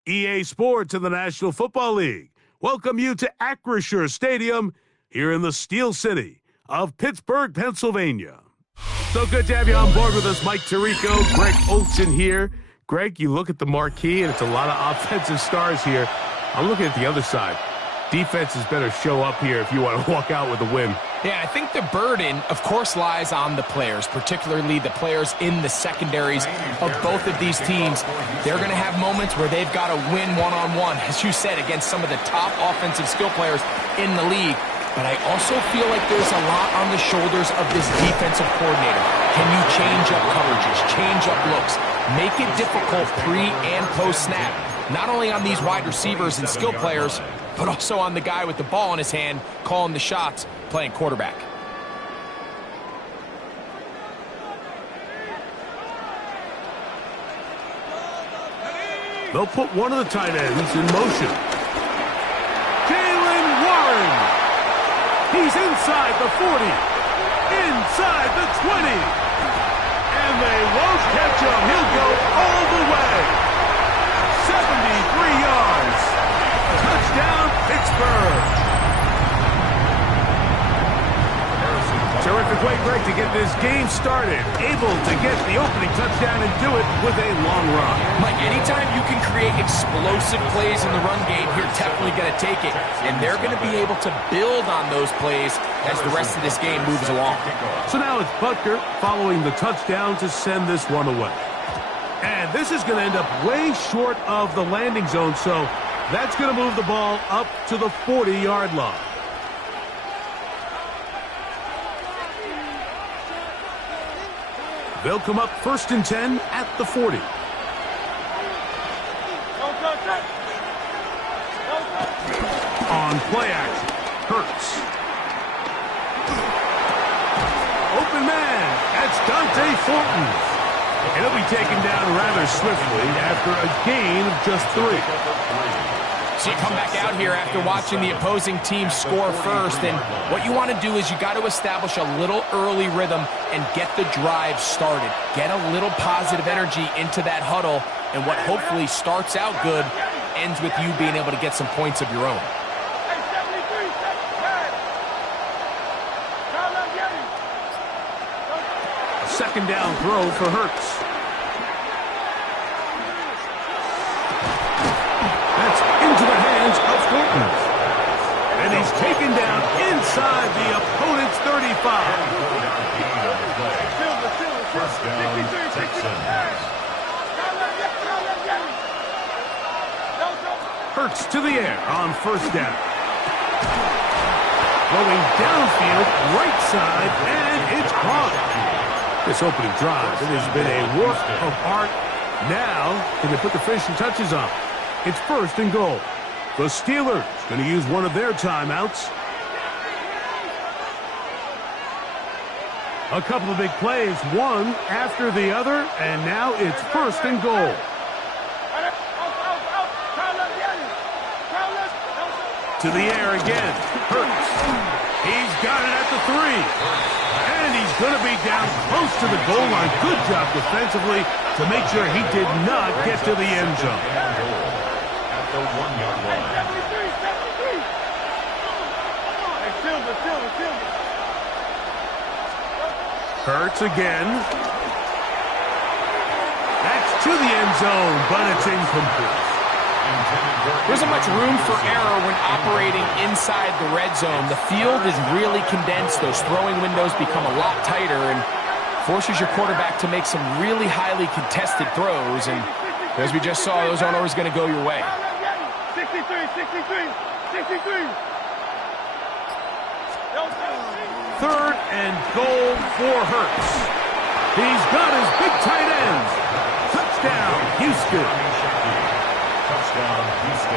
EA Sports in the National Football League welcome you to Acrisure Stadium here in the Steel City of Pittsburgh, Pennsylvania. So good to have you on board with us, Mike Tirico, Greg Olsen here. Greg, you look at the marquee, and it's a lot of offensive stars here. I'm looking at the other side. Defenses better show up here if you want to walk out with a win. Yeah, I think the burden, of course, lies on the players, particularly the players in the secondaries of both of these teams. They're going to have moments where they've got to win one-on-one, as you said, against some of the top offensive skill players in the league. But I also feel like there's a lot on the shoulders of this defensive coordinator. Can you change up coverages, change up looks, make it difficult pre- and post-snap, not only on these wide receivers and skill players, but also on the guy with the ball in his hand, calling the shots, playing quarterback. They'll put one of the tight ends in motion. Jalen Warren. He's inside the 40, inside the 20. And they won't catch him. He'll go all the way. 73 yards. Touchdown, Pittsburgh. Terrific way, Greg, to get this game started. Able to get the opening touchdown and do it with a long run. Mike, anytime you can create explosive plays in the run game, you're definitely going to take it. And they're going to be able to build on those plays as the rest of this game moves along. So now it's Butker following the touchdown to send this one away. And this is going to end up way short of the landing zone, so that's going to move the ball up to the 40-yard line. They'll come up 1st and 10 at the 40. On play action, Hurts. Open man, that's Dante Thornton. And he'll be taken down rather swiftly after a gain of just 3. So you come back out here after watching the opposing team score first, and what you want to do is you got to establish a little early rhythm and get the drive started. Get a little positive energy into that huddle, and what hopefully starts out good ends with you being able to get some points of your own. A 2nd down throw for Hurts. Into the hands of Thornton. And he's taken down inside the opponent's 35. First down, Texans. Hurts to the air on 1st down. Going downfield, right side, and it's caught. This opening drive, it has been a work of art. Now, can they put the finishing touches on? It's 1st and goal. The Steelers going to use one of their timeouts. A couple of big plays, one after the other, and now it's 1st and goal. To the air again. Hurts. He's got it at the 3. And he's going to be down close to the goal line. Good job defensively to make sure he did not get to the end zone. At the 1-yard line. Hurts again. That's to the end zone, but it's incomplete. There isn't much room for error when operating inside the red zone. The field is really condensed. Those throwing windows become a lot tighter and forces your quarterback to make some really highly contested throws. And as we just saw, those aren't always going to go your way. 63. 3rd and goal for Hurts. He's got his big tight ends. Touchdown, Houston.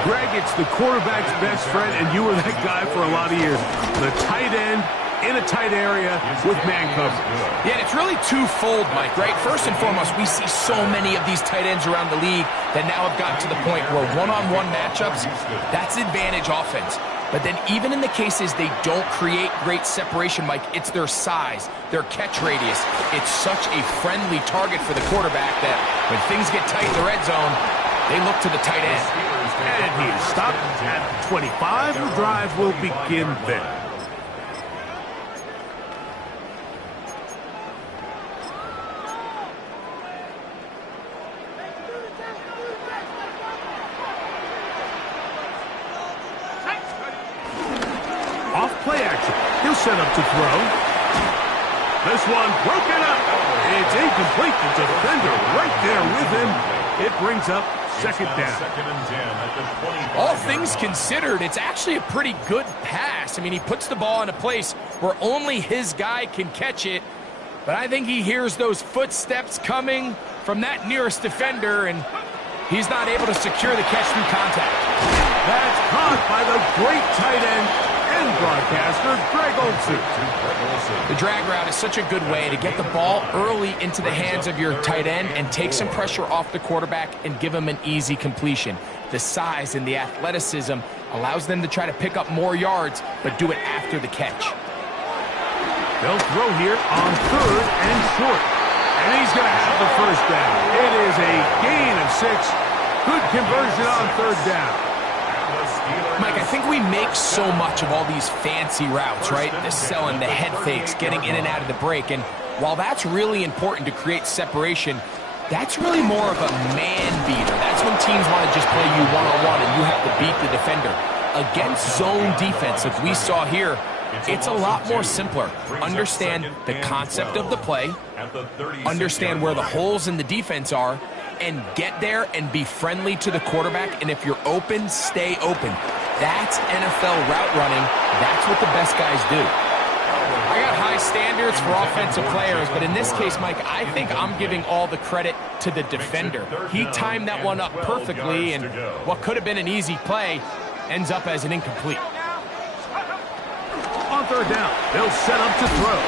Greg, it's the quarterback's best friend, and you were that guy for a lot of years. The tight end in a tight area with man coverage. Yeah, and it's really twofold, Mike, right? First and foremost, we see so many of these tight ends around the league that now have gotten to the point where one-on-one matchups, that's advantage offense. But then even in the cases they don't create great separation, Mike, it's their size, their catch radius. It's such a friendly target for the quarterback that when things get tight in the red zone, they look to the tight end. And he is stopped at 25. The drive will begin there. Off play action. He'll set up to throw. This one broken up. It's incomplete. The defender right there with him. It brings up 2nd down. All things considered, it's actually a pretty good pass. I mean, he puts the ball in a place where only his guy can catch it. But I think he hears those footsteps coming from that nearest defender, and he's not able to secure the catch through contact. That's caught by the great tight end and broadcaster, Greg Olsen. The drag route is such a good way to get the ball early into the hands of your tight end and take some pressure off the quarterback and give him an easy completion. The size and the athleticism allows them to try to pick up more yards, but do it after the catch. They'll throw here on 3rd and short. And he's going to have the 1st down. It is a gain of 6. Good conversion on 3rd down. Mike, I think we make so much of all these fancy routes, right? The selling, the head fakes, getting in and out of the break. And while that's really important to create separation, that's really more of a man beater. That's when teams want to just play you one-on-one and you have to beat the defender. Against zone defense, like we saw here, it's a lot more simpler. Understand the concept of the play, understand where the holes in the defense are, and get there and be friendly to the quarterback. And if you're open, stay open. That's NFL route running. That's what the best guys do. I got high standards for offensive players, but in this case, Mike, I think I'm giving all the credit to the defender. He timed that one up perfectly, and what could have been an easy play ends up as an incomplete. On 3rd down, they'll set up to throw.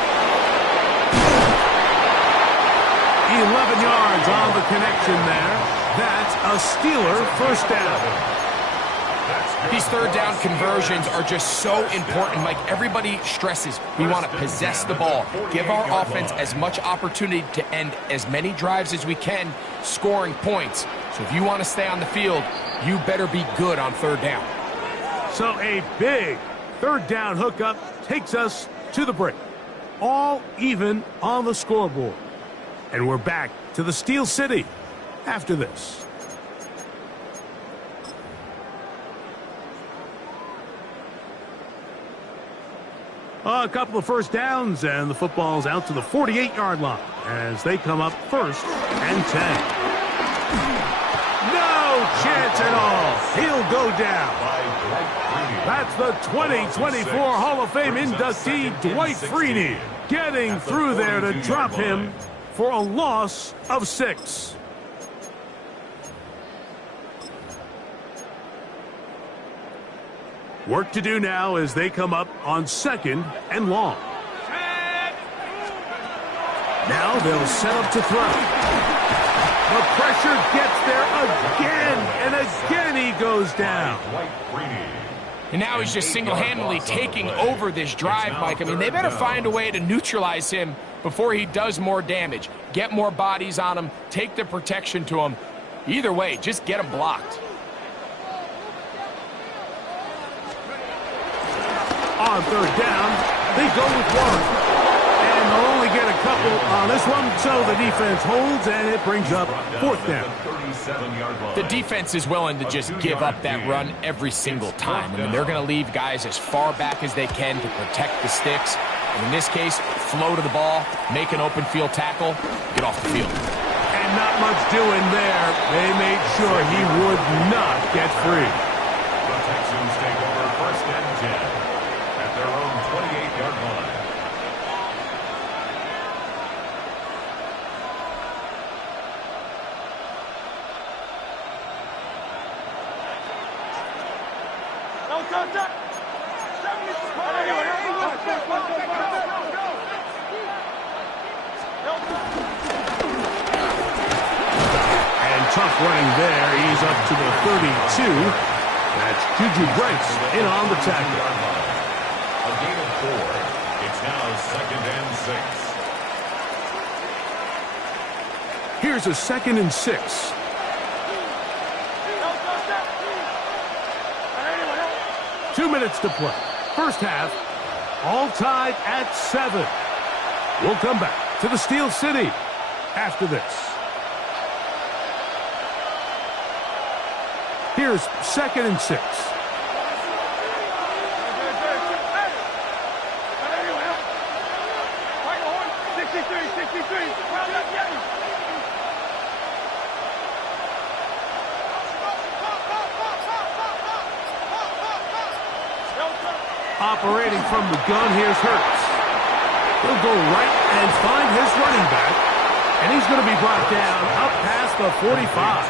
11 yards on the connection there. That's a Steeler 1st down. These 3rd down conversions are just so important, Mike. Everybody stresses we want to possess the ball, give our offense as much opportunity to end as many drives as we can, scoring points. So if you want to stay on the field, you better be good on 3rd down. So a big 3rd down hookup takes us to the break. All even on the scoreboard. And we're back to the Steel City after this. A couple of 1st downs, and the football's out to the 48-yard line as they come up 1st and 10. No! No chance at all. He'll go down. That's the 2024 Hall of Fame inductee, Dwight Freeney, getting through there to drop him for a loss of 6. Work to do now as they come up on 2nd and long. Now they'll set up to throw. The pressure gets there again, and again he goes down. And now he's just single-handedly taking over this drive, Mike. I mean, they better find a way to neutralize him before he does more damage. Get more bodies on him, take the protection to him. Either way, just get him blocked. On 3rd down, they go with 1. And they'll only get a couple on this one, so the defense holds, and it brings up 4th down. The defense is willing to just give up that run every single time. I mean, they're going to leave guys as far back as they can to protect the sticks. And in this case, flow to the ball, make an open field tackle, get off the field. And not much doing there. They made sure he would not get free. The Texans take over 1st and 10 at their own 28-yard line. And tough running there. He's up to the 32. That's Juju Brents in on the tackle. A gain of 4. It's now 2nd and 6. Here's a 2nd and 6. Two minutes to play. First half, all tied at 7. We'll come back to the Steel City after this. Here's 2nd and 6. Operating from the gun, here's Hurts. He'll go right and find his running back, and he's going to be brought down up past the 45.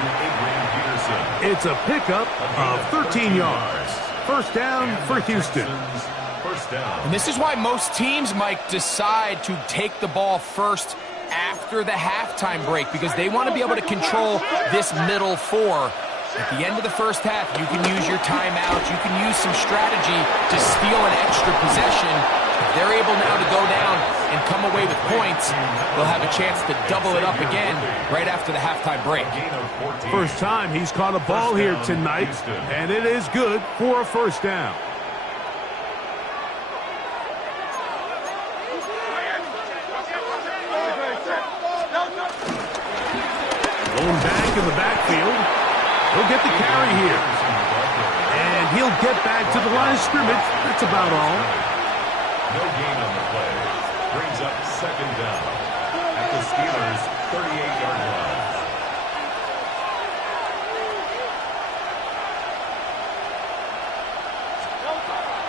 It's a pickup of 13 yards. First down for Houston. And this is why most teams, Mike, decide to take the ball first after the halftime break, because they want to be able to control this middle 4. At the end of the first half, you can use your timeout. You can use some strategy to steal an extra possession. If they're able now to go down and come away with points, they'll have a chance to double it up again right after the halftime break. First time he's caught a ball here tonight, and it is good for a first down. Going back in the backfield. He'll get the carry here. And he'll get back to the line of scrimmage. That's about all. No gain on the play. Brings up 2nd down at the Steelers' 38-yard line.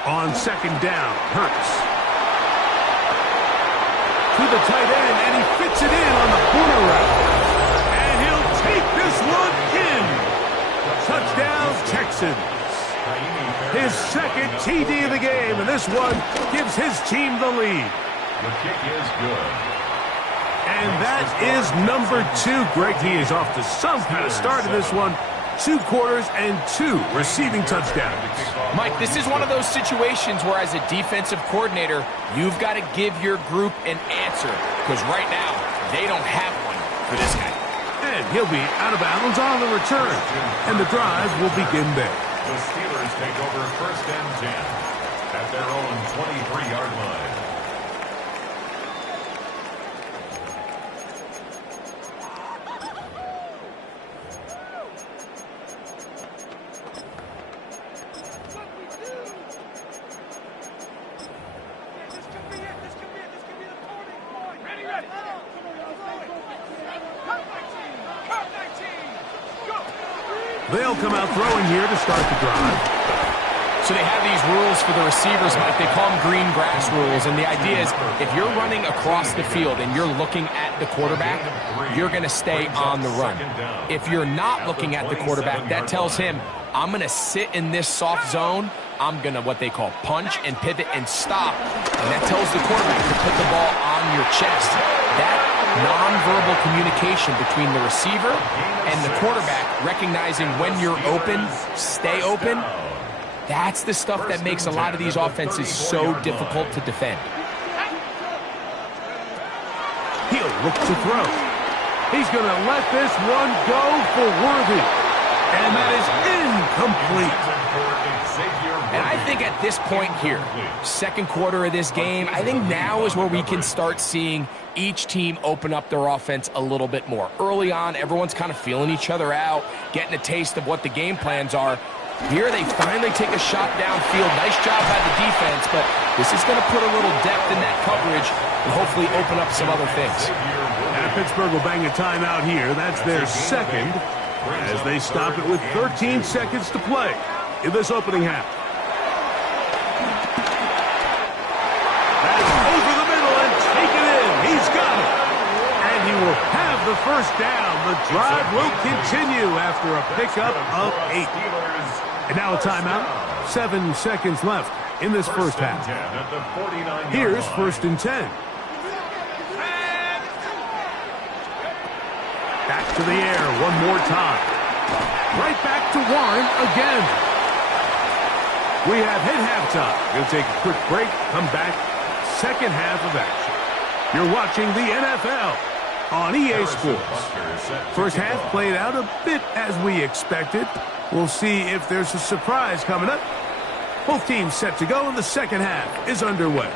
On 2nd down, Hurts. To the tight end, and he fits it in on the corner route. And he'll take this one in. Touchdown, Texans. His 2nd TD of the game, and this one gives his team the lead. The kick is good. And that is number 2. Greg, he is off to some kind of start in this one. 2 quarters and 2 receiving touchdowns. Mike, this is one of those situations where as a defensive coordinator, you've got to give your group an answer, because right now, they don't have one for this guy. And he'll be out of bounds on the return. And the drive will begin there. The Steelers take over 1st and 10 at their own 23-yard line. They'll come out throwing here to start the drive. So they have these rules for the receivers, Mike. They call them green grass rules. And the idea is if you're running across the field and you're looking at the quarterback, you're going to stay on the run. If you're not looking at the quarterback, that tells him, I'm going to sit in this soft zone. I'm going to what they call punch and pivot and stop. And that tells the quarterback to put the ball on your chest. That nonverbal communication between the receiver and the quarterback, recognizing when you're open, stay open, that's the stuff that makes a lot of these offenses so difficult to defend. He'll look to throw. He's going to let this one go for Worthy. And that is incomplete. And I think at this point here, second quarter of this game, I think now is where we can start seeing each team open up their offense a little bit more. Early on, everyone's kind of feeling each other out, getting a taste of what the game plans are. Here they finally take a shot downfield. Nice job by the defense, but this is going to put a little depth in that coverage and hopefully open up some other things. And Pittsburgh will bang a timeout here. That's their second as they stop it with 13 seconds to play in this opening half. That's over the middle and taken in. He's got it. And he will have the first down. The drive will continue after a pickup of 8. And now a timeout. 7 seconds left in this first half. Here's 1st and 10. Back to the air one more time. Right back to Warren again. We have hit halftime. We'll take a quick break, come back, second half of action. You're watching the NFL on EA Sports. First half played out a bit as we expected. We'll see if there's a surprise coming up. Both teams set to go, and the second half is underway.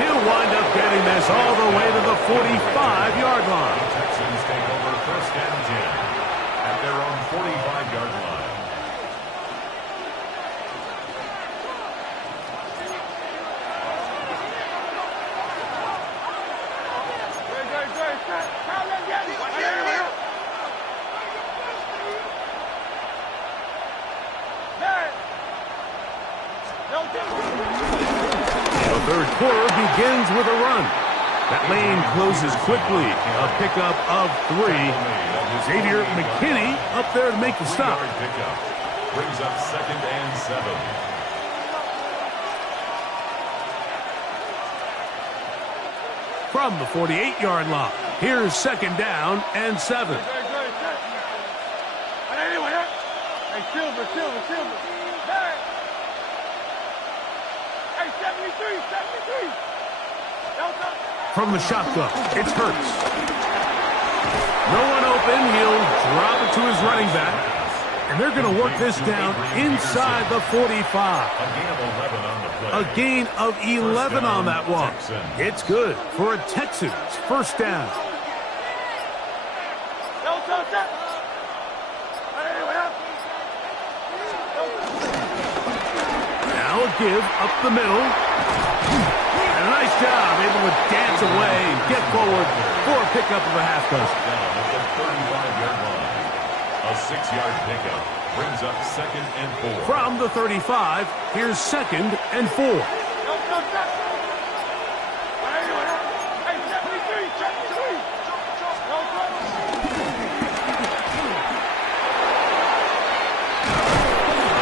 He'll wind up getting this all the way to the 45-yard line. Texans take over 1st and 10 at their own 45-yard line. The third quarter begins with a run. That lane closes quickly. A pickup of 3. Xavier McKinney up there to make the stop. Pickup brings up 2nd and 7. From the 48-yard line, here's 2nd down and 7. Hey, Silver. Hey! Hey, 73. From the shotgun, it's Hurts. No one open. He'll drop it to his running back. And they're going to work this down inside the 45. A gain of 11 on that one. It's good for a Texans first down. Now a give up the middle. And a nice job, able to dance away and get forward for a pickup of a half dozen. Down at the 35-yard line. A 6-yard pickup brings up 2nd and 4. From the 35, here's 2nd and 4.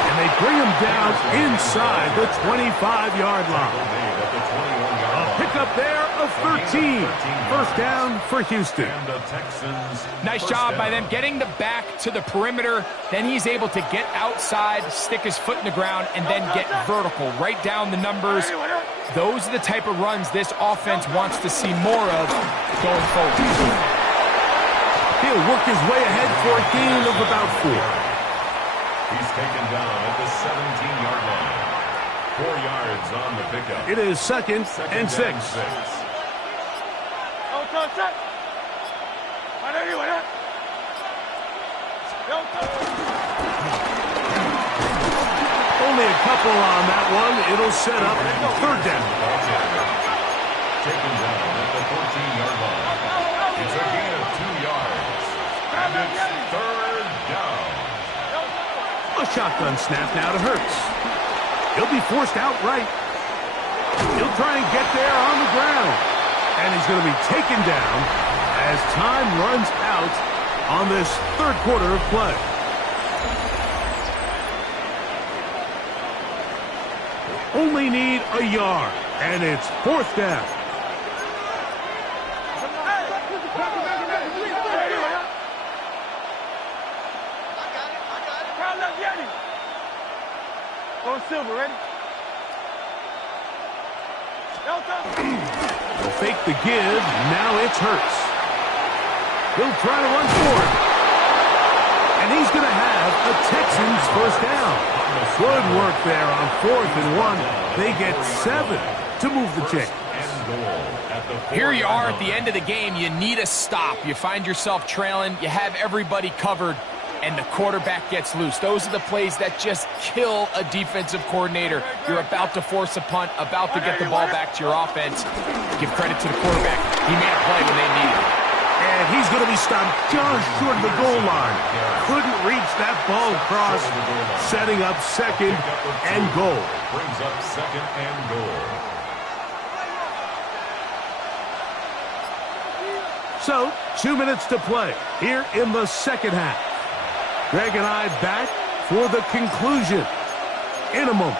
And they bring him down inside the 25-yard line. A pickup there of 13. First down for Houston. Nice job by them getting the back to the perimeter. Then he's able to get outside, stick his foot in the ground, and then get vertical. Right down the numbers. Those are the type of runs this offense wants to see more of going forward. He'll work his way ahead for a gain of about 4. He's taken down at the 17-yard line. 4 yards on the pickup. It is 2nd and 6. Only a couple on that one. It'll set up 3rd down. Taken down at the 14-yard line. It's a gain of 2 yards. Shotgun snap now to Hurts. He'll be forced out right. He'll try and get there on the ground. And he's going to be taken down as time runs out on this third quarter of play. Only need a yard, and it's fourth down. Go Silver, ready? He'll fake the give. Now it's Hurts. He'll try to run forward. And he's going to have a Texans first down. Good work there on 4th and 1. They get 7 to move the chains. Here you are at the end of the game. You need a stop. You find yourself trailing. You have everybody covered, and the quarterback gets loose. Those are the plays that just kill a defensive coordinator. You're about to force a punt, about to get the ball back to your offense. Give credit to the quarterback. He made a play when they needed it. And he's going to be stopped just short of the goal line. Couldn't reach that ball across, setting up second and goal. Brings up second and goal. So, 2 minutes to play here in the second half. Greg and I back for the conclusion in a moment.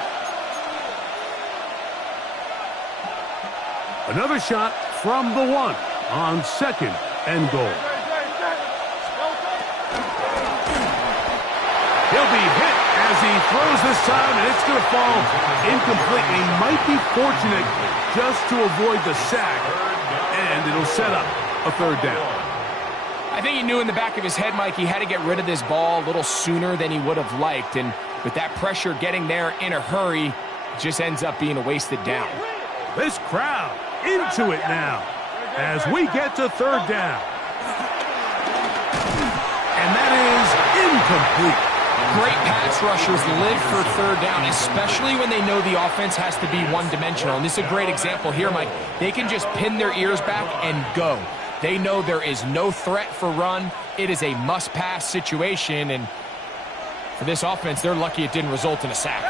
Another shot from the 1 on second and goal. He'll be hit as he throws this time, and it's going to fall incomplete. He might be fortunate just to avoid the sack, and it'll set up a third down. I think he knew in the back of his head, Mike, he had to get rid of this ball a little sooner than he would have liked. And with that pressure getting there in a hurry, it just ends up being a wasted down. This crowd into it now as we get to third down. And that is incomplete. Great pass rushers live for third down, especially when they know the offense has to be one-dimensional. And this is a great example here, Mike. They can just pin their ears back and go. They know there is no threat for run. It is a must-pass situation, and for this offense, they're lucky it didn't result in a sack.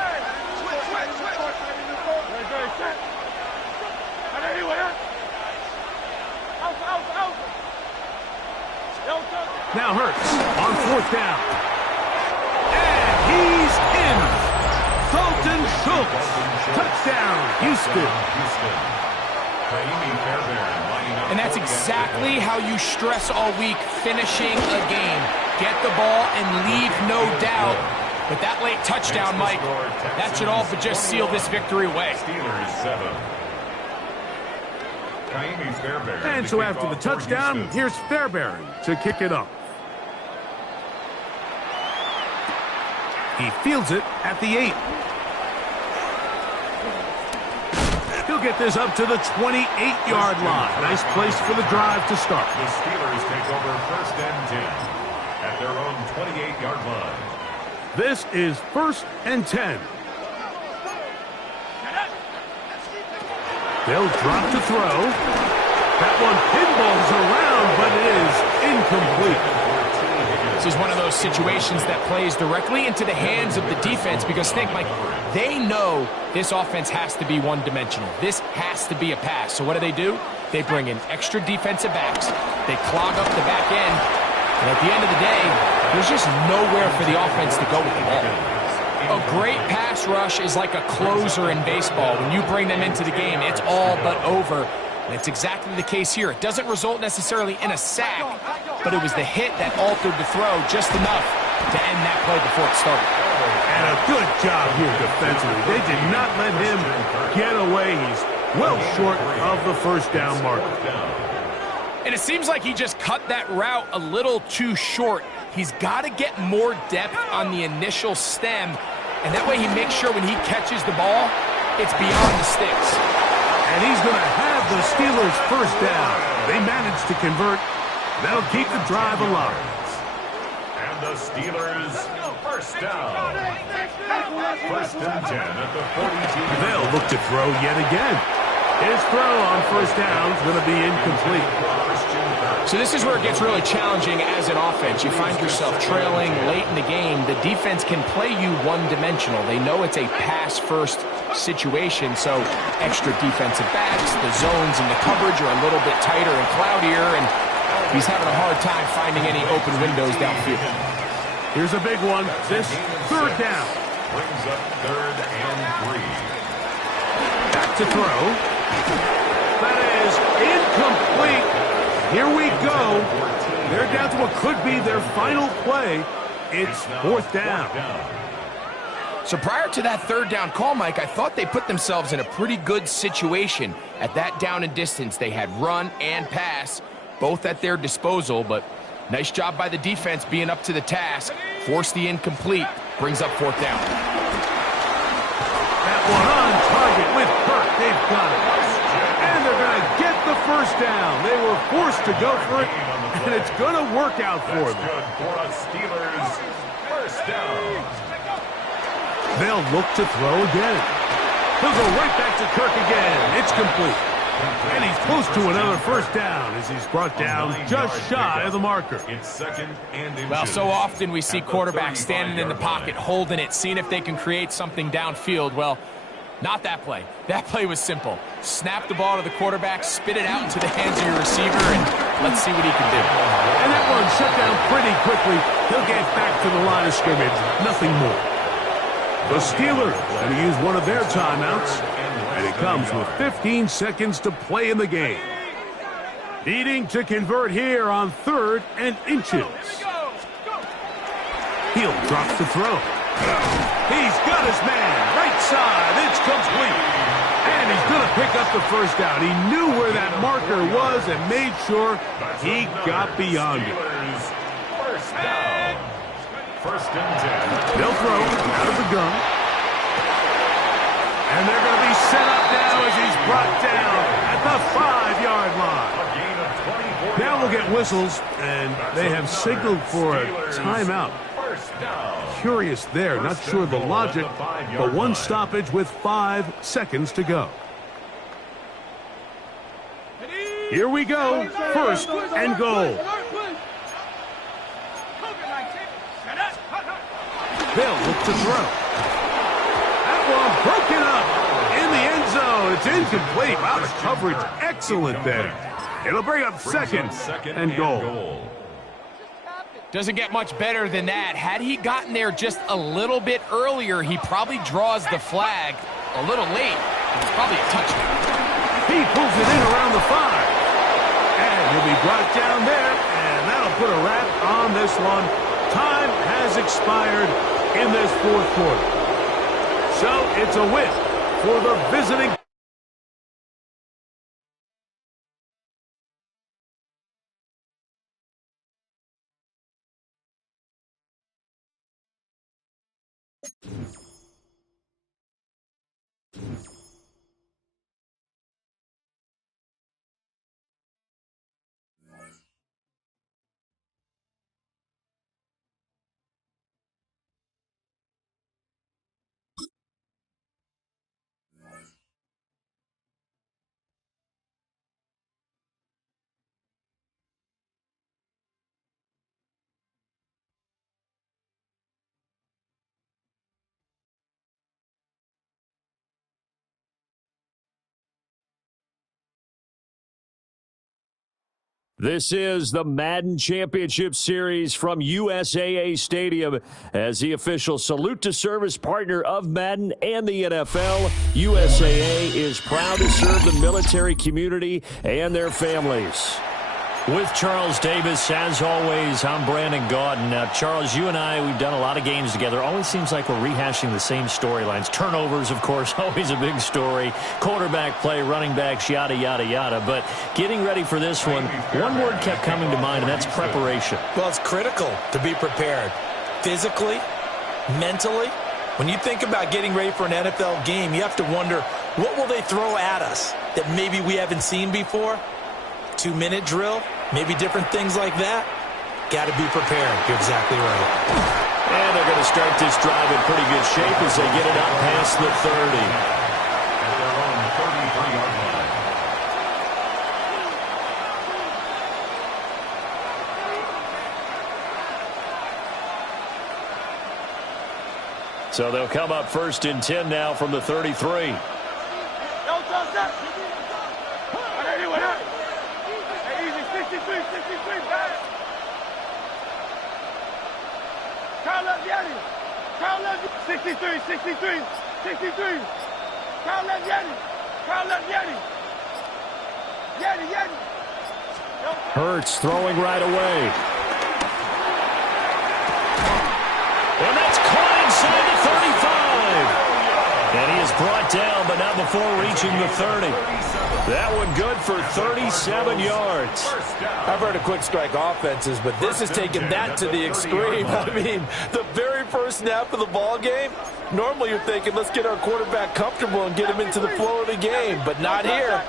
Now Hurts on fourth down. And he's in. Dalton Schultz. Touchdown, Houston. And that's exactly how you stress all week, finishing a game. Get the ball and leave no doubt. But that late touchdown, Mike, that should all but just seal this victory away. And so after the touchdown, here's Fairbairn to kick it off. He fields it at the 8. He'll get this up to the 28-yard line. Nice place for the drive to start. The Steelers take over first and 10 at their own 28-yard line. This is first and 10. They'll drop to throw. That one pinballs around, but it is incomplete. This is one of those situations that plays directly into the hands of the defense because, think, Mike, they know this offense has to be one-dimensional. This has to be a pass. So what do? They bring in extra defensive backs. They clog up the back end. And at the end of the day, there's just nowhere for the offense to go with the ball. A great pass rush is like a closer in baseball. When you bring them into the game, it's all but over. And it's exactly the case here. It doesn't result necessarily in a sack, but it was the hit that altered the throw just enough to end that play before it started. And a good job here defensively. They did not let him get away. He's well short of the first down marker. And it seems like he just cut that route a little too short. He's got to get more depth on the initial stem, and that way he makes sure when he catches the ball, it's beyond the sticks. And he's going to have the Steelers first down. They managed to convert. That'll keep the drive alive. And the Steelers first down. First and 10 at the 42. They'll look to throw yet again. His throw on first down is going to be incomplete. So this is where it gets really challenging as an offense. You find yourself trailing late in the game. The defense can play you one-dimensional. They know it's a pass-first situation, so extra defensive backs, the zones and the coverage are a little bit tighter and cloudier, and he's having a hard time finding any open windows downfield. Here's a big one. This third down. Brings up 3rd and 3. Back to throw. That is incomplete. Here we go. They're down to what could be their final play. It's 4th down. So prior to that 3rd down call, Mike, I thought they put themselves in a pretty good situation. At that down and distance, they had run and pass, both at their disposal, but nice job by the defense being up to the task. Force the incomplete. Brings up 4th down. That one on target with Kirk. They've got it. And they're going to get the first down. They were forced to go for it, and it's going to work out for them. Good for a Steelers first down. They'll look to throw again. He'll go right back to Kirk again. It's complete. And he's close to another first down as he's brought down just shy of the marker. It's 2nd and inches. Well, so often we see quarterbacks standing in the pocket, holding it, seeing if they can create something downfield. Well, not that play. That play was simple. Snap the ball to the quarterback, spit it out into the hands of your receiver, and let's see what he can do. And that one shut down pretty quickly. He'll get back to the line of scrimmage. Nothing more. The Steelers going to use one of their timeouts, and it comes with 15 seconds to play in the game. Needing to convert here on 3rd and inches. He'll drop the throw. He's got his man. Right side. It's complete. And he's going to pick up the first down. He knew where that marker was and made sure he got beyond it. First down. 1st and 10. They'll throw out of the gun. And they're going to be set up now as he's brought down at the 5-yard line. Now we'll get whistles, and they have signaled for a timeout. Curious there, not sure the logic, but one stoppage with 5 seconds to go. Here we go, 1st and goal. They'll look to throw. That one broken up in the end zone. It's incomplete. Wow, the coverage excellent there. It'll bring up 2nd and goal. Doesn't get much better than that. Had he gotten there just a little bit earlier, he probably draws the flag a little late. It's probably a touchdown. He pulls it in around the 5. And he'll be brought down there, and that'll put a wrap on this one. Time has expired in this 4th quarter. So it's a win for the visiting. This is the Madden Championship Series from USAA Stadium. As the official salute to service partner of Madden and the NFL, USAA is proud to serve the military community and their families. With Charles Davis, as always, I'm Brandon Gaudin. Now, Charles, you and I, we've done a lot of games together. Always seems like we're rehashing the same storylines. Turnovers, of course, always a big story. Quarterback play, running backs, yada, yada, yada. But getting ready for this one word kept coming to mind, and that's preparation. Well, it's critical to be prepared. Physically, mentally. When you think about getting ready for an NFL game, you have to wonder, what will they throw at us that maybe we haven't seen before? 2-minute drill, maybe different things like that. Got to be prepared. You're exactly right. And they're going to start this drive in pretty good shape as they get it up past the 30. At their own 33-yard line. So they'll come up 1st and 10 now from the 33. Carl left Yeti. Carl left 63, 63, 63. Carl left Yeti. Carl left Yeti. Yeti, Yeti. Hurts throwing right away. And that's caught inside the 35. And he is brought down, but not before reaching the 30. That one good for 37 yards. I've heard of quick strike offenses, but this is taking that to the extreme. I mean, the very first snap of the ball game, normally you're thinking, let's get our quarterback comfortable and get him into the flow of the game, but not here.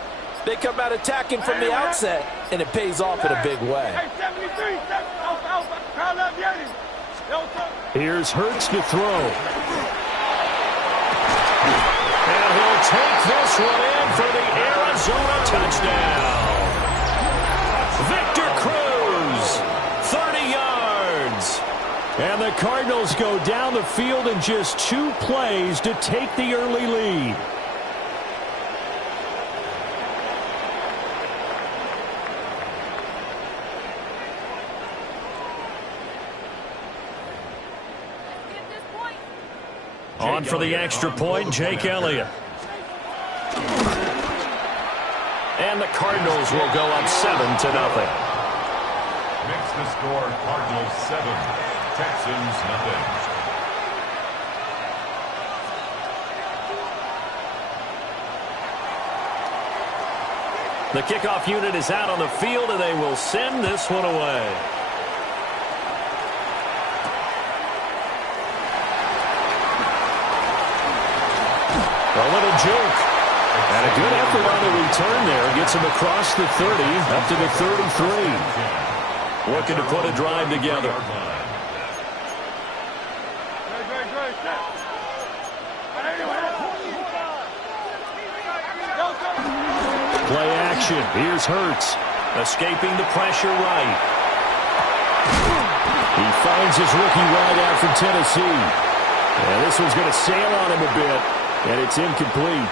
They come out attacking from the outset, and it pays off in a big way. Here's Hurts to throw. And he'll take this one in for the Arizona touchdown. Victor Cruz, 30 yards. And the Cardinals go down the field in just 2 plays to take the early lead. On for the extra point, Jake Elliott. And the Cardinals will go up 7-0. Makes the score Cardinals 7, Texans nothing. The kickoff unit is out on the field, and they will send this one away. A little juke. And a good effort on the return there. Gets him across the 30, up to the 33. Looking to put a drive together. Play action. Here's Hurts. Escaping the pressure right. He finds his rookie wide out from Tennessee. And this one's going to sail on him a bit. And it's incomplete.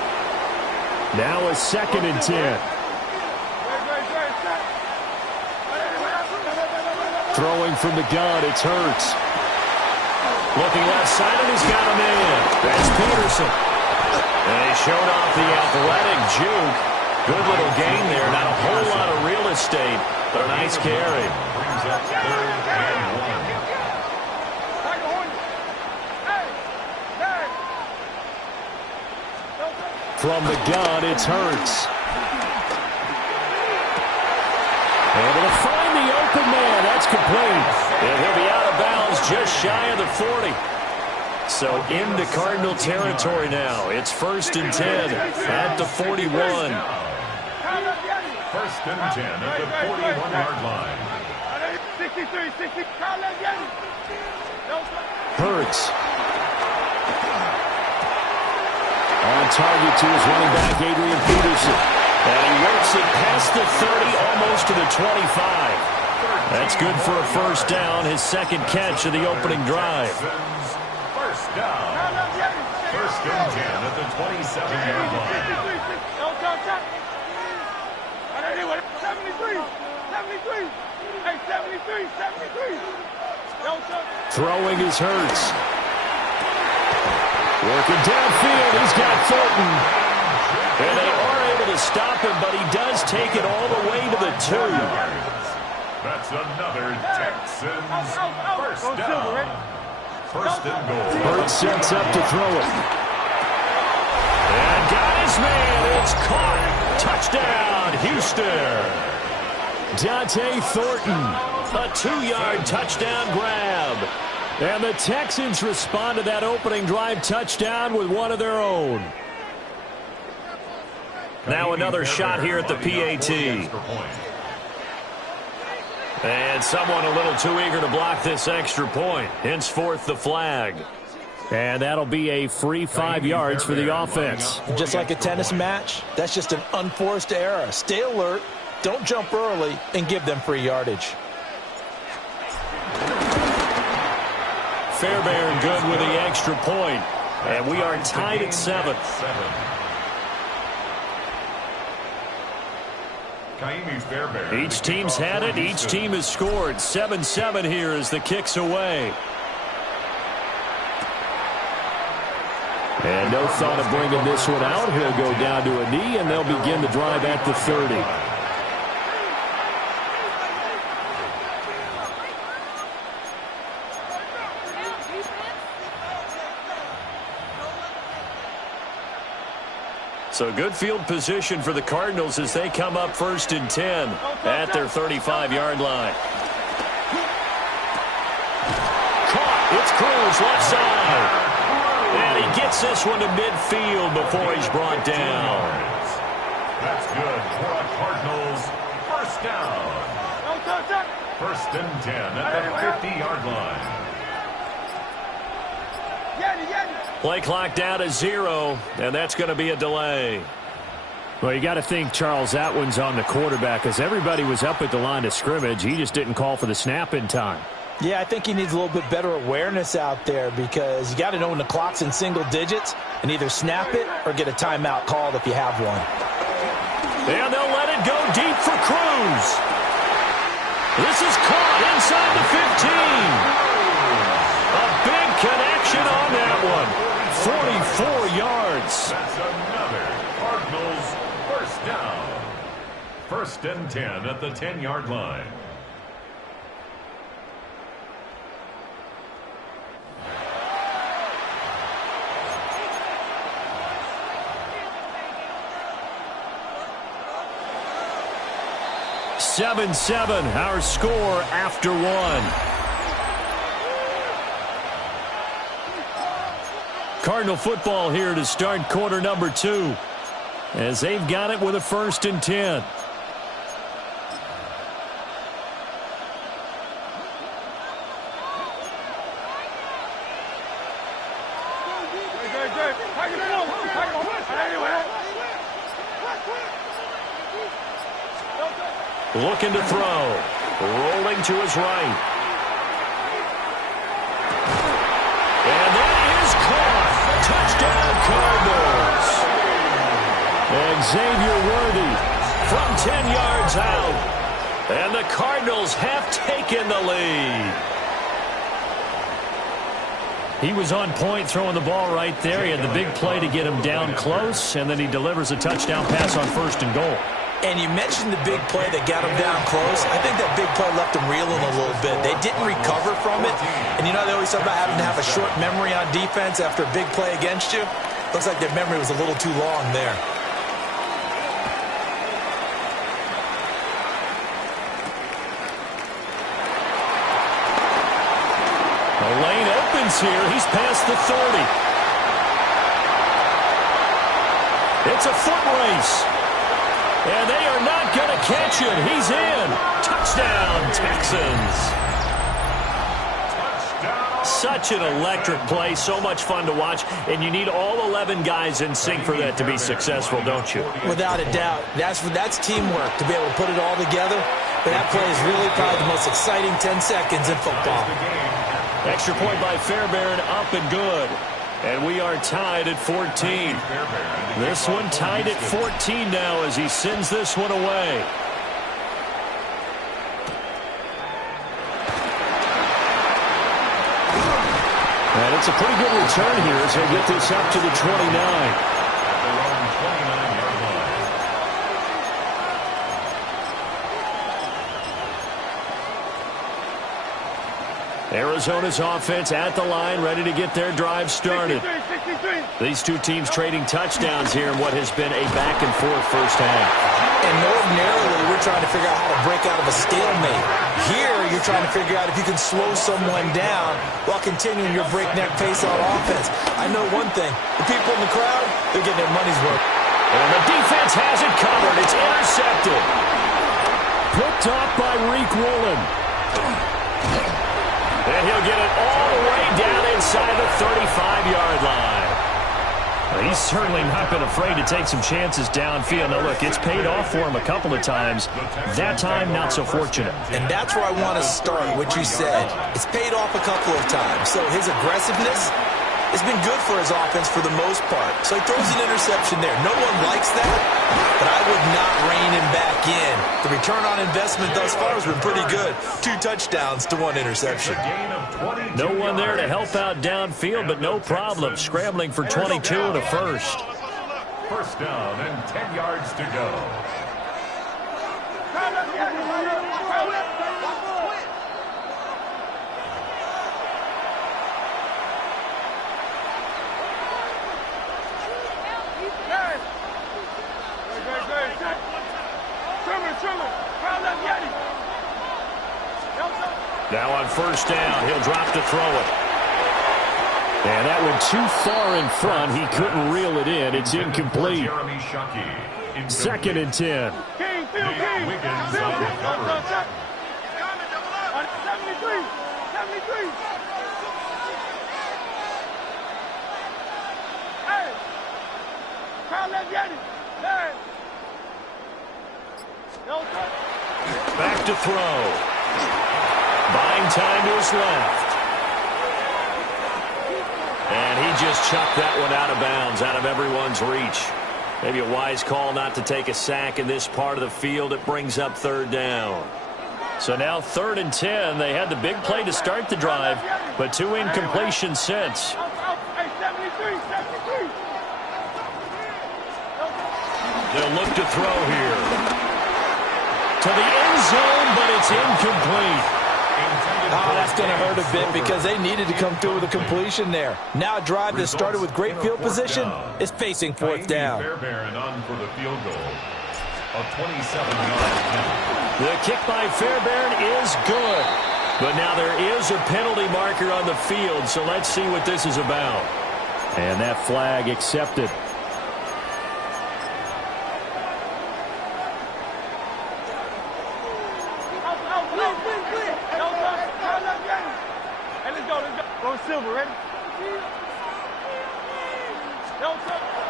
Now a 2nd and 10. Throwing from the gun, it's Hurts. Looking left side, and he's got a man. That's Peterson. And he showed off the athletic juke. Good little gain there. Not a whole lot of real estate, but a nice carry. Brings up 3rd and 1. From the gun, it's Hurts. Able to find the open man. That's complete. And he'll be out of bounds just shy of the 40. So into Cardinal territory now. It's 1st and 10 at the 41. 1st and 10 at the 41-yard line. Hurts. On target to his running back, Adrian Peterson. And he works it past the 30, almost to the 25. That's good for a 1st down, his 2nd catch of the opening drive. 1st down. 1st and 10 at the 27-yard line. 73. Throwing his Hurts. Working downfield, he's got Thornton. And they are able to stop him, but he does take it all the way to the 2. That's another Texans 1st down. 1st and goal. Hurts sets up to throw it. And got his man. It's caught. Touchdown, Houston. Dante Thornton. A 2-yard touchdown grab. And the Texans respond to that opening drive touchdown with one of their own. Now another shot here at the PAT. And someone a little too eager to block this extra point. Henceforth the flag. And that'll be a free 5 yards for the offense. Just like a tennis match, that's just an unforced error. Stay alert, don't jump early, and give them free yardage. Fairbairn good with the extra point. And we are tied at 7. Each team's had it. Each team has scored. 7-7 here as the kick's away. And no thought of bringing this one out. He'll go down to a knee, and they'll begin the drive at the 30. So good field position for the Cardinals as they come up 1st and 10 at their 35-yard line. Caught. It's Cruz left side. And he gets this one to midfield before he's brought down. That's good for the Cardinals. First down. 1st and 10 at the 50-yard line. Play clock down to 0, and that's going to be a delay. Well, you got to think, Charles, that one's on the quarterback because everybody was up at the line of scrimmage. He just didn't call for the snap in time. Yeah, I think he needs a little bit better awareness out there because you got to know when the clock's in single digits and either snap it or get a timeout called if you have one. And they'll let it go deep for Cruz. This is caught inside the 15. A big connection on that one. 44 yards. That's another Cardinals first down. 1st and 10 at the 10-yard line. Seven, our score after 1. Cardinal football here to start quarter number 2 as they've got it with a 1st and 10. Looking to throw. Rolling to his right. And that is caught. Touchdown, Cardinals. And Xavier Worthy from 10 yards out. And the Cardinals have taken the lead. He was on point throwing the ball right there. He had the big play to get him down close, and then he delivers a touchdown pass on 1st and goal. And you mentioned the big play that got him down close. I think that big play left him reeling a little bit. They didn't recover from it. And you know they always talk about having to have a short memory on defense after a big play against you? Looks like their memory was a little too long there. The lane opens here. He's past the 30. It's a foot race. And they are not going to catch it. He's in. Touchdown, Texans. Touchdown. Such an electric play. So much fun to watch. And you need all 11 guys in sync for that to be successful, don't you? Without a doubt. That's teamwork to be able to put it all together. But that play is really probably the most exciting 10 seconds in football. Extra point by Fairbairn, up and good. And we are tied at 14. This one tied at 14 now as he sends this one away. And it's a pretty good return here as they get this up to the 29. Arizona's offense at the line, ready to get their drive started. 63. These two teams trading touchdowns here in what has been a back-and-forth first half. And ordinarily, we're trying to figure out how to break out of a stalemate. Here, you're trying to figure out if you can slow someone down while continuing your breakneck pace on offense. I know one thing. The people in the crowd, they're getting their money's worth. And the defense has it covered. It's intercepted. Picked up by Reek Woolen. And he'll get it all the way down inside the 35-yard line. He's certainly not been afraid to take some chances downfield. Now, look, it's paid off for him a couple of times. That time, not so fortunate. And that's where I want to start, what you said. It's paid off a couple of times. So his aggressiveness has been good for his offense for the most part. So he throws an interception there. No one likes that, but I would not rein him back in. The return on investment thus far has been pretty good. 2 touchdowns to 1 interception. No one there to help out downfield, but no problem. Scrambling for 22 and a first. First down and 10 yards to go. Now on first down, he'll drop to throw it. And that went too far in front. He couldn't reel it in. It's incomplete. 2nd and 10. Wiggins on the coverage. 73. Hey! Kyle left Yeti. Hey! Back to throw. Buying time to his left. And he just chucked that one out of bounds, out of everyone's reach. Maybe a wise call not to take a sack in this part of the field. It brings up 3rd down. So now 3rd and 10. They had the big play to start the drive, but 2 incompletions since. They'll look to throw here. To the end zone, but it's incomplete. Oh, that's going to hurt a bit because they needed to come through with a completion there. Now a drive that started with great field position is facing 4th down. Fairbairn on for the field goal. A 27-yard penalty. The kick by Fairbairn is good. But now there is a penalty marker on the field, so let's see what this is about. And that flag accepted.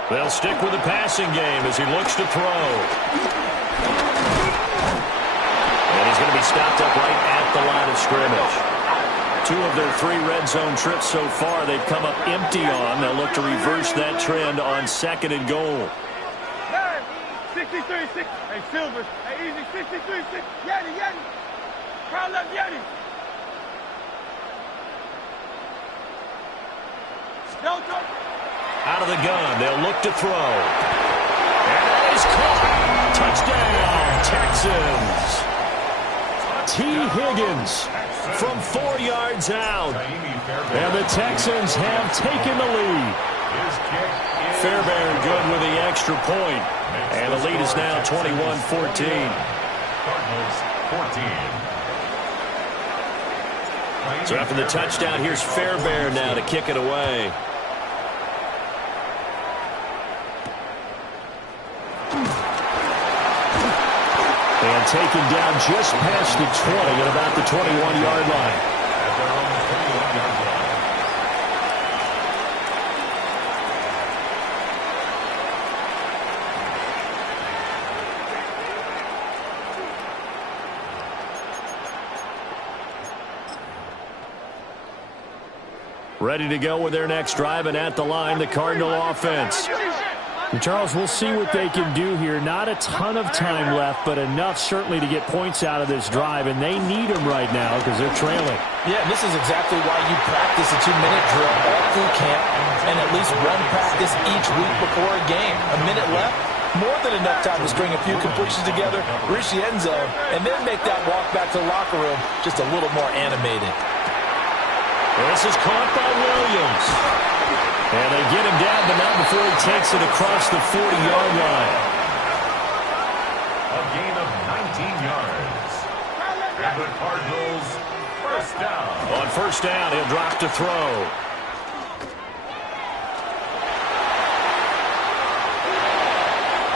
They'll stick with the passing game as he looks to throw. And he's going to be stopped up right at the line of scrimmage. 2 of their 3 red zone trips so far they've come up empty on. They'll look to reverse that trend on 2nd and goal. 63, 6. Hey, Silver. Hey, easy. 63, 6. Yeti. Kyle left Yeti. Out of the gun, they'll look to throw. And that is caught. Touchdown, Texans. T. Higgins from 4 yards out. And the Texans have taken the lead. Fairbairn good with the extra point. And the lead is now 21-14. Cardinals 14. So after the touchdown, here's Fairbairn now to kick it away. And taken down just past the 20 at about the 21-yard line. At their own 21-yard line. Ready to go with their next drive, and at the line, the Cardinal offense. And Charles, we'll see what they can do here. Not a ton of time left, but enough certainly to get points out of this drive, and they need them right now because they're trailing. Yeah, and this is exactly why you practice a 2-minute drill all through camp and at least one practice each week before a game. A minute left, more than enough time to string a few completions together, reach the end zone, and then make that walk back to the locker room just a little more animated. This is caught by Williams. And they get him down, but not before he takes it across the 40-yard line. A gain of 19 yards. And the Cardinals first down. On first down, he'll drop to throw.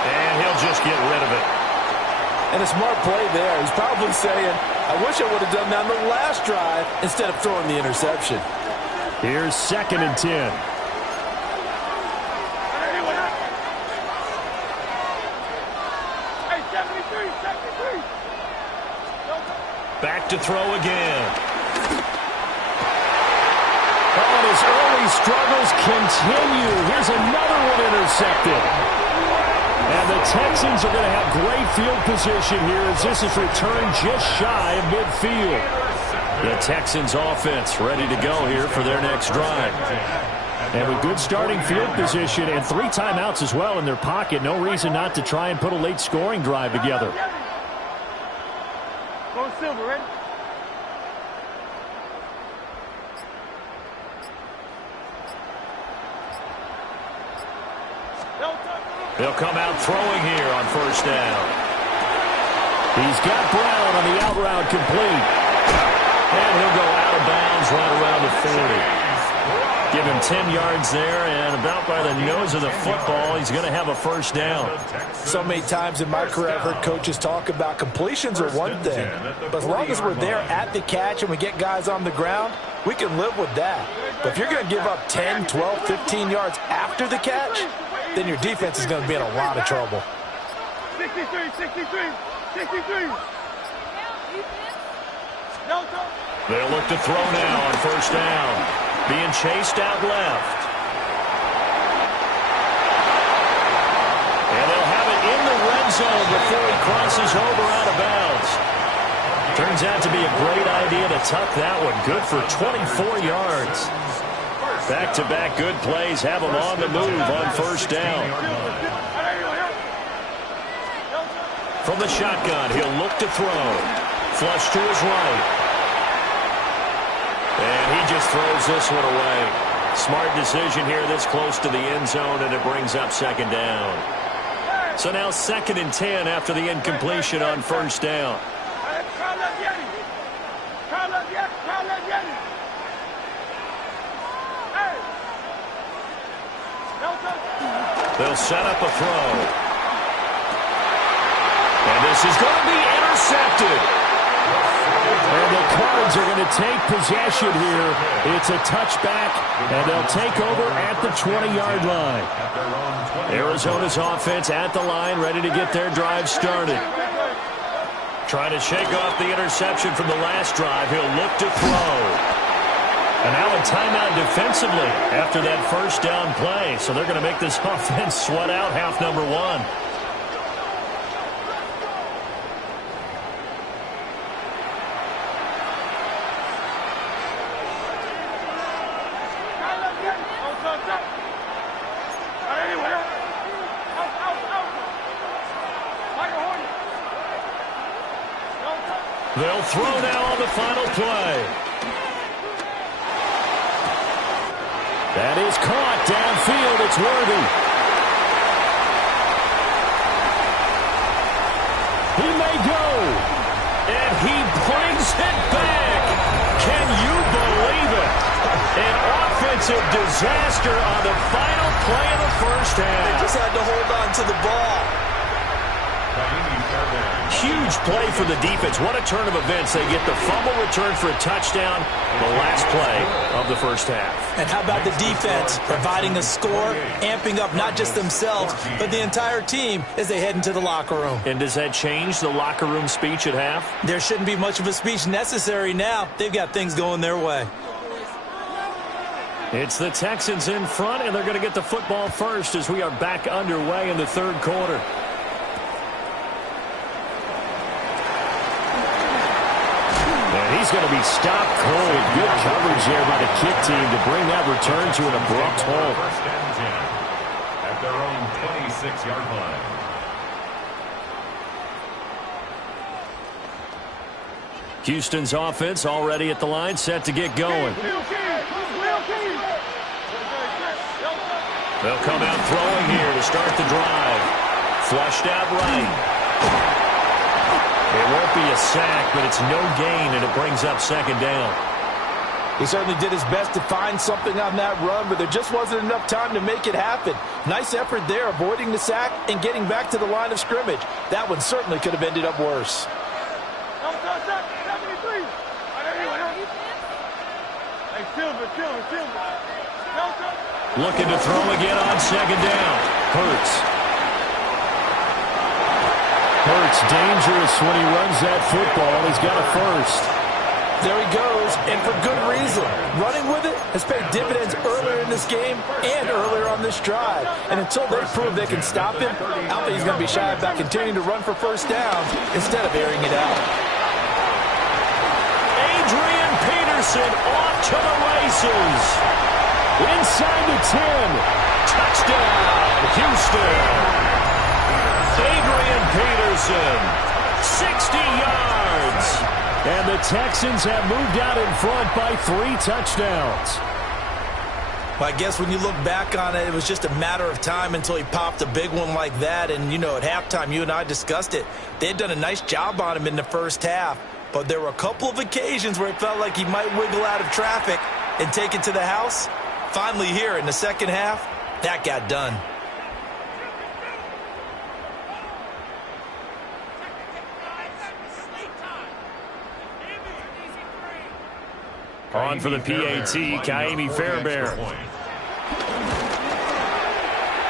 And he'll just get rid of it. And a smart play there. He's probably saying, I wish I would have done that on the last drive instead of throwing the interception. Here's 2nd and 10. Back to throw again. Oh, and his early struggles continue. Here's another one intercepted. And the Texans are going to have great field position here as this is returned just shy of midfield. The Texans offense ready to go here for their next drive. And with good starting field position and 3 timeouts as well in their pocket, no reason not to try and put a late scoring drive together. Go Silver, ready? They'll come out throwing here on first down. He's got Brown on the out route complete. And he'll go out of bounds right around the 40. Give him 10 yards there, and about by the nose of the football, he's going to have a first down. So many times in my career, I've heard coaches talk about completions are one thing. But as long as we're there at the catch and we get guys on the ground, we can live with that. But if you're going to give up 10, 12, 15 yards after the catch, then your defense is going to be in a lot of trouble. 63, 63, 63. They'll look to throw now on first down. Being chased out left. And they'll have it in the red zone before he crosses over out of bounds. Turns out to be a great idea to tuck that one. Good for 24 yards. Back-to-back good plays have him on the move on first down. From the shotgun, he'll look to throw. Flush to his right. And he just throws this one away. Smart decision here this close to the end zone, and it brings up second down. So now 2nd and 10 after the incompletion on first down. They'll set up a throw. And this is going to be intercepted. And the Cards are going to take possession here. It's a touchback, and they'll take over at the 20-yard line. Arizona's offense at the line, ready to get their drive started. Trying to shake off the interception from the last drive. He'll look to throw. And now a timeout defensively after that first down play. So they're going to make this offense sweat out half number 1. They'll throw now on the final play. That is caught downfield. It's Worthy. He may go. And he brings it back. Can you believe it? An offensive disaster on the final play of the first half. They just had to hold on to the ball. Huge play for the defense. What a turn of events. They get the fumble return for a touchdown, the last play of the first half. And how about the defense providing a score, amping up not just themselves, but the entire team as they head into the locker room. And does that change the locker room speech at half? There shouldn't be much of a speech necessary now. They've got things going their way. It's the Texans in front, and they're going to get the football first as we are back underway in the third quarter. He's going to be stopped cold. Good coverage there by the kick team to bring that return to an abrupt halt. First and 10 at their own 26-yard line. Houston's offense already at the line, set to get going. They'll come out throwing here to start the drive. Flushed out right. It won't be a sack, but it's no gain, and it brings up second down. He certainly did his best to find something on that run, but there just wasn't enough time to make it happen. Nice effort there, avoiding the sack and getting back to the line of scrimmage. That one certainly could have ended up worse. Looking to throw again on second down. Hurts. Hurts dangerous when he runs that football. He's got a first. There he goes, and for good reason. Running with it has paid dividends earlier in this game and earlier on this drive. And until they prove they can stop him, I don't think he's going to be shy about continuing to run for first downs instead of airing it out. Adrian Peterson off to the races. Inside the 10. Touchdown, Houston. Adrian Peterson, 60 yards. And the Texans have moved out in front by 3 touchdowns. Well, I guess when you look back on it, it was just a matter of time until he popped a big one like that. And, you know, at halftime, you and I discussed it. They had done a nice job on him in the first half. But there were a couple of occasions where it felt like he might wiggle out of traffic and take it to the house. Finally here in the second half, that got done. On for the PAT, Kaimi Fairbairn.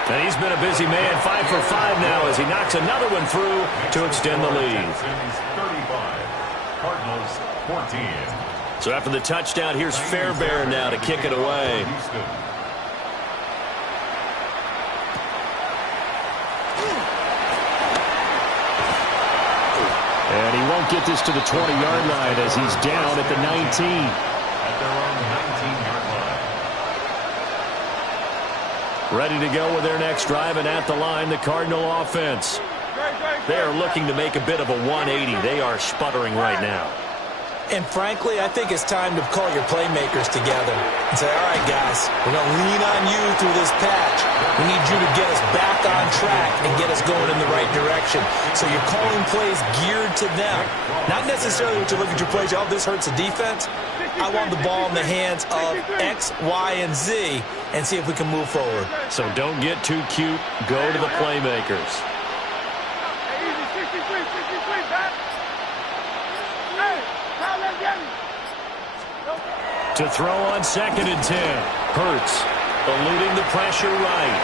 And he's been a busy man, 5 for 5 now as he knocks another one through to extend the lead. 35, Cardinals 14. So after the touchdown, here's Fairbairn now to kick it away. And he won't get this to the 20-yard line as he's down at the 19. At their own 19-yard line. Ready to go with their next drive, and at the line, the Cardinal offense. They are looking to make a bit of a 180. They are sputtering right now. And frankly, I think it's time to call your playmakers together and say, all right, guys, we're going to lean on you through this patch. We need you to get us back on track and get us going in the right direction. So you're calling plays geared to them. Not necessarily what you look at your plays, oh, this hurts the defense. I want the ball in the hands of X, Y, and Z and see if we can move forward. So don't get too cute. Go to the playmakers. To throw on 2nd and 10. Hurts eluding the pressure right.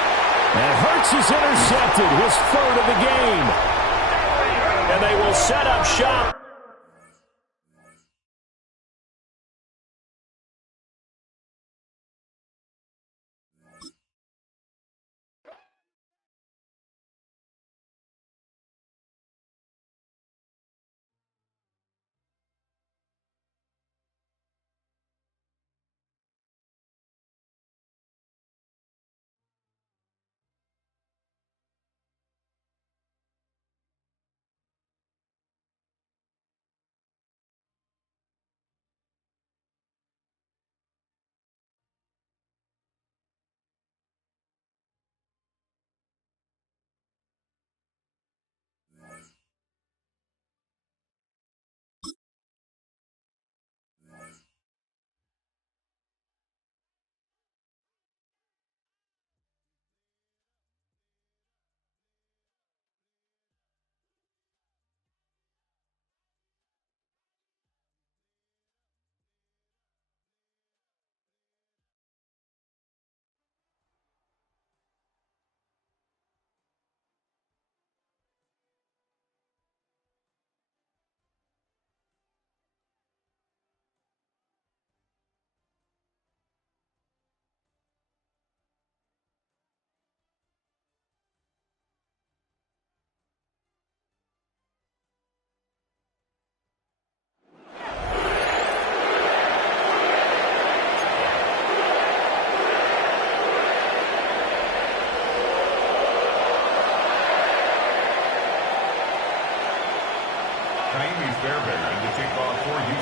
And Hurts is intercepted, his 3rd of the game. And they will set up shop.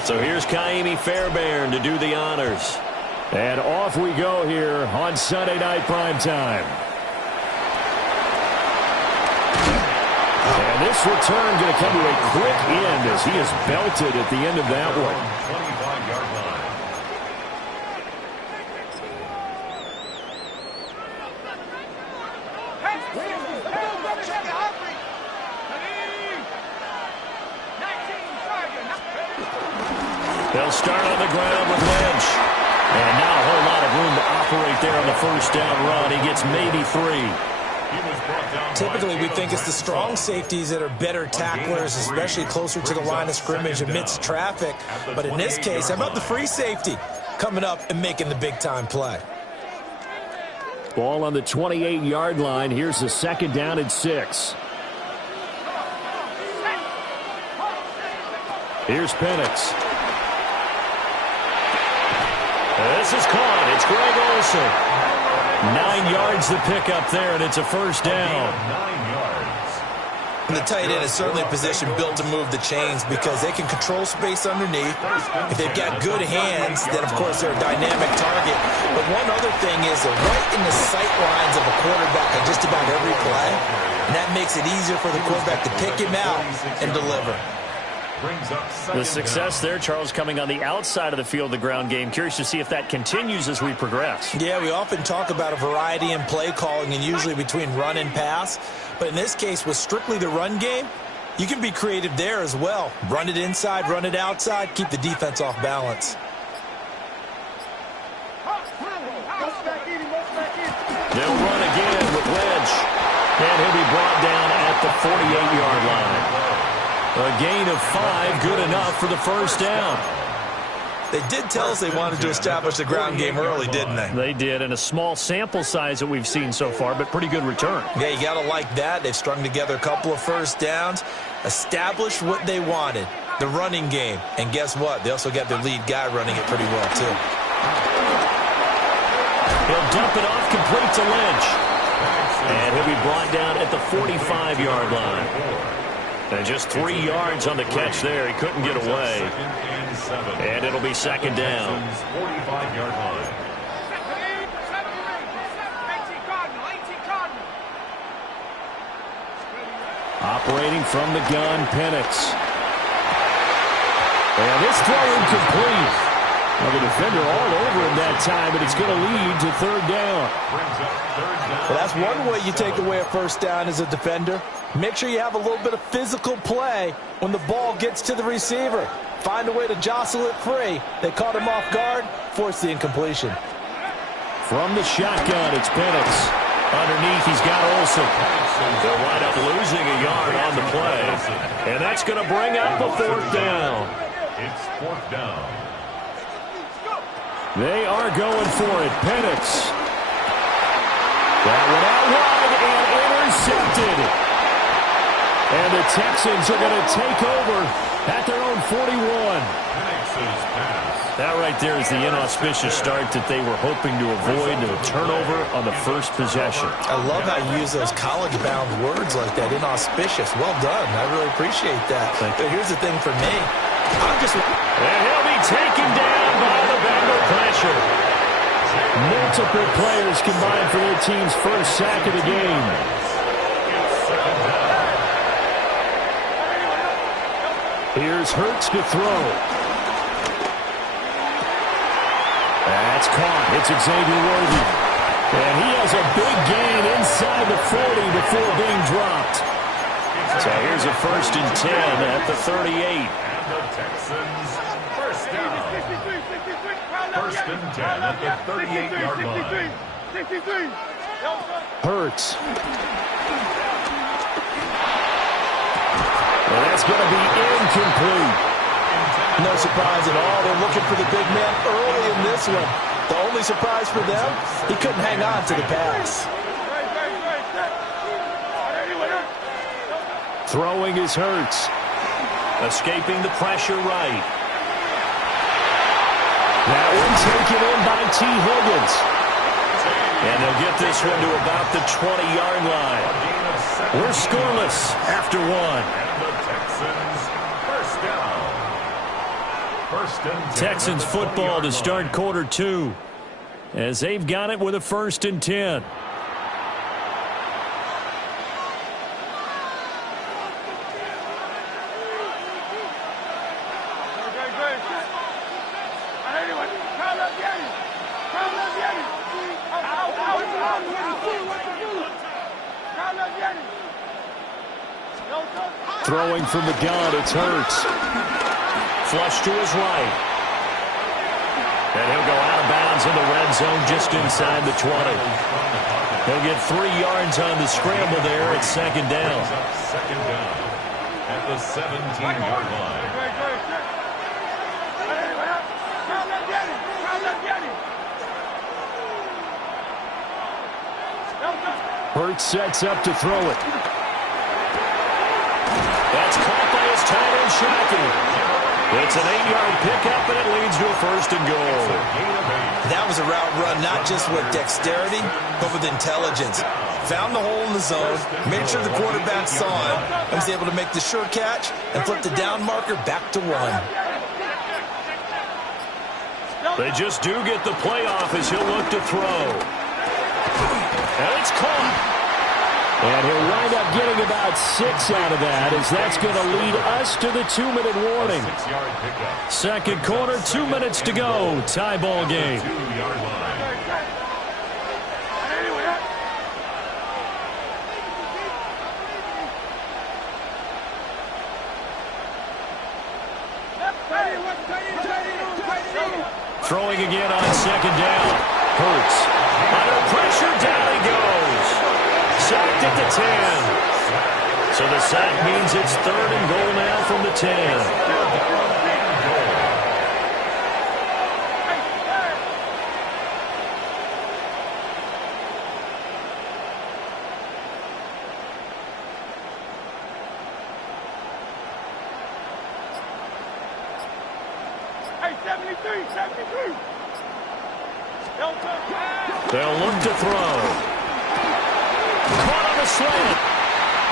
So here's Kaimi Fairbairn to do the honors. And off we go here on Sunday Night Primetime. And this return going to come to a quick end as he is belted at the end of that one. 25-yard line. They'll start on the ground with Lynch. And now a whole lot of room to operate there on the first down run. He gets maybe 3. Typically, we think it's the strong safeties that are better tacklers, especially closer to the line of scrimmage amidst traffic. But in this case, how about the free safety coming up and making the big-time play? Ball on the 28-yard line. Here's the second down and 6. Here's Penix. This is caught. It's Greg Olsen. 9 yards the pickup there, and it's a first down. 9 yards. And the tight end is certainly a position built to move the chains because they can control space underneath. If they've got good hands, then, of course, they're a dynamic target. But one other thing is they're right in the sight lines of a quarterback on just about every play, and that makes it easier for the quarterback to pick him out and deliver. The success there, Charles, coming on the outside of the field, the ground game. Curious to see if that continues as we progress. Yeah, we often talk about a variety in play calling and usually between run and pass. But in this case, with strictly the run game, you can be creative there as well. Run it inside, run it outside, keep the defense off balance. They'll run again with Lynch. And he'll be brought down at the 48-yard line. A gain of 5, good enough for the first down. They did tell us they wanted to establish the ground game early, didn't they? They did, and a small sample size that we've seen so far, but pretty good return. Yeah, you got to like that. They've strung together a couple of first downs, established what they wanted, the running game. And guess what? They also got their lead guy running it pretty well, too. He'll dump it off complete to Lynch. And he'll be brought down at the 45-yard line. And just 3 yards on the catch there. He couldn't get away. And it'll be second down. 45-yard line. Operating from the gun, Penix. And this throw incomplete. Well, the defender all over him that time, but it's going to lead to third down. Well, that's one way you take away a first down as a defender. Make sure you have a little bit of physical play when the ball gets to the receiver. Find a way to jostle it free. They caught him off guard, forced the incompletion. From the shotgun, it's Penix. Underneath, he's got Olsen. They'll wind up losing a yard on the play. And that's going to bring up a fourth down. It's fourth down. They are going for it. Penix. That one out wide and intercepted. And the Texans are going to take over at their own 41. That right there is the inauspicious start that they were hoping to avoid, a turnover on the first possession. I love how you use those college-bound words like that, inauspicious. Well done. I really appreciate that. But here's the thing for me. And he'll be taken down by the Bengal pressure. Multiple players combined for their team's first sack of the game. Here's Hurts to throw. That's caught. It's Xavier Worthy. And he has a big gain inside the 40 before being dropped. So here's a 1st and 10 at the 38. And the Texans first down. 1st and 10 at the 38-yard line. Hurts. Well, that's going to be incomplete. No surprise at all. They're looking for the big man early in this one. The only surprise for them, he couldn't hang on to the pass. Throwing is Hurts. Escaping the pressure right. That one taken in by T. Higgins. And they'll get this one to about the 20-yard line. We're scoreless after one. And the Texans first down. 1st and 10. Texans football to start quarter 2. As they've got it with a 1st and 10. Throwing from the gun, it's Hurts. Flush to his right. And he'll go out of bounds in the red zone just inside the 20. He'll get 3 yards on the scramble there at second down. Second down at the 17-yard line. Hurts sets up to throw it. That's caught by his tight end, Shockey. It's an 8-yard pickup, and it leads to a 1st and goal. That was a route run, not just with dexterity, but with intelligence. Found the hole in the zone, made sure the quarterback saw him, and was able to make the sure catch and flip the down marker back to 1. They just do get the playoff as he'll look to throw. And it's caught. And he'll wind up getting about 6 out of that, as that's going to lead us to the 2-minute warning. 6-yard pickup. Second quarter, 2 minutes to go. Tie ball game. 2-yard line. Throwing again on second down. Hurts. Under pressure, down he goes. Sacked at the 10. So the sack means it's 3rd and goal now from the 10. They'll look to throw. Caught on the slant.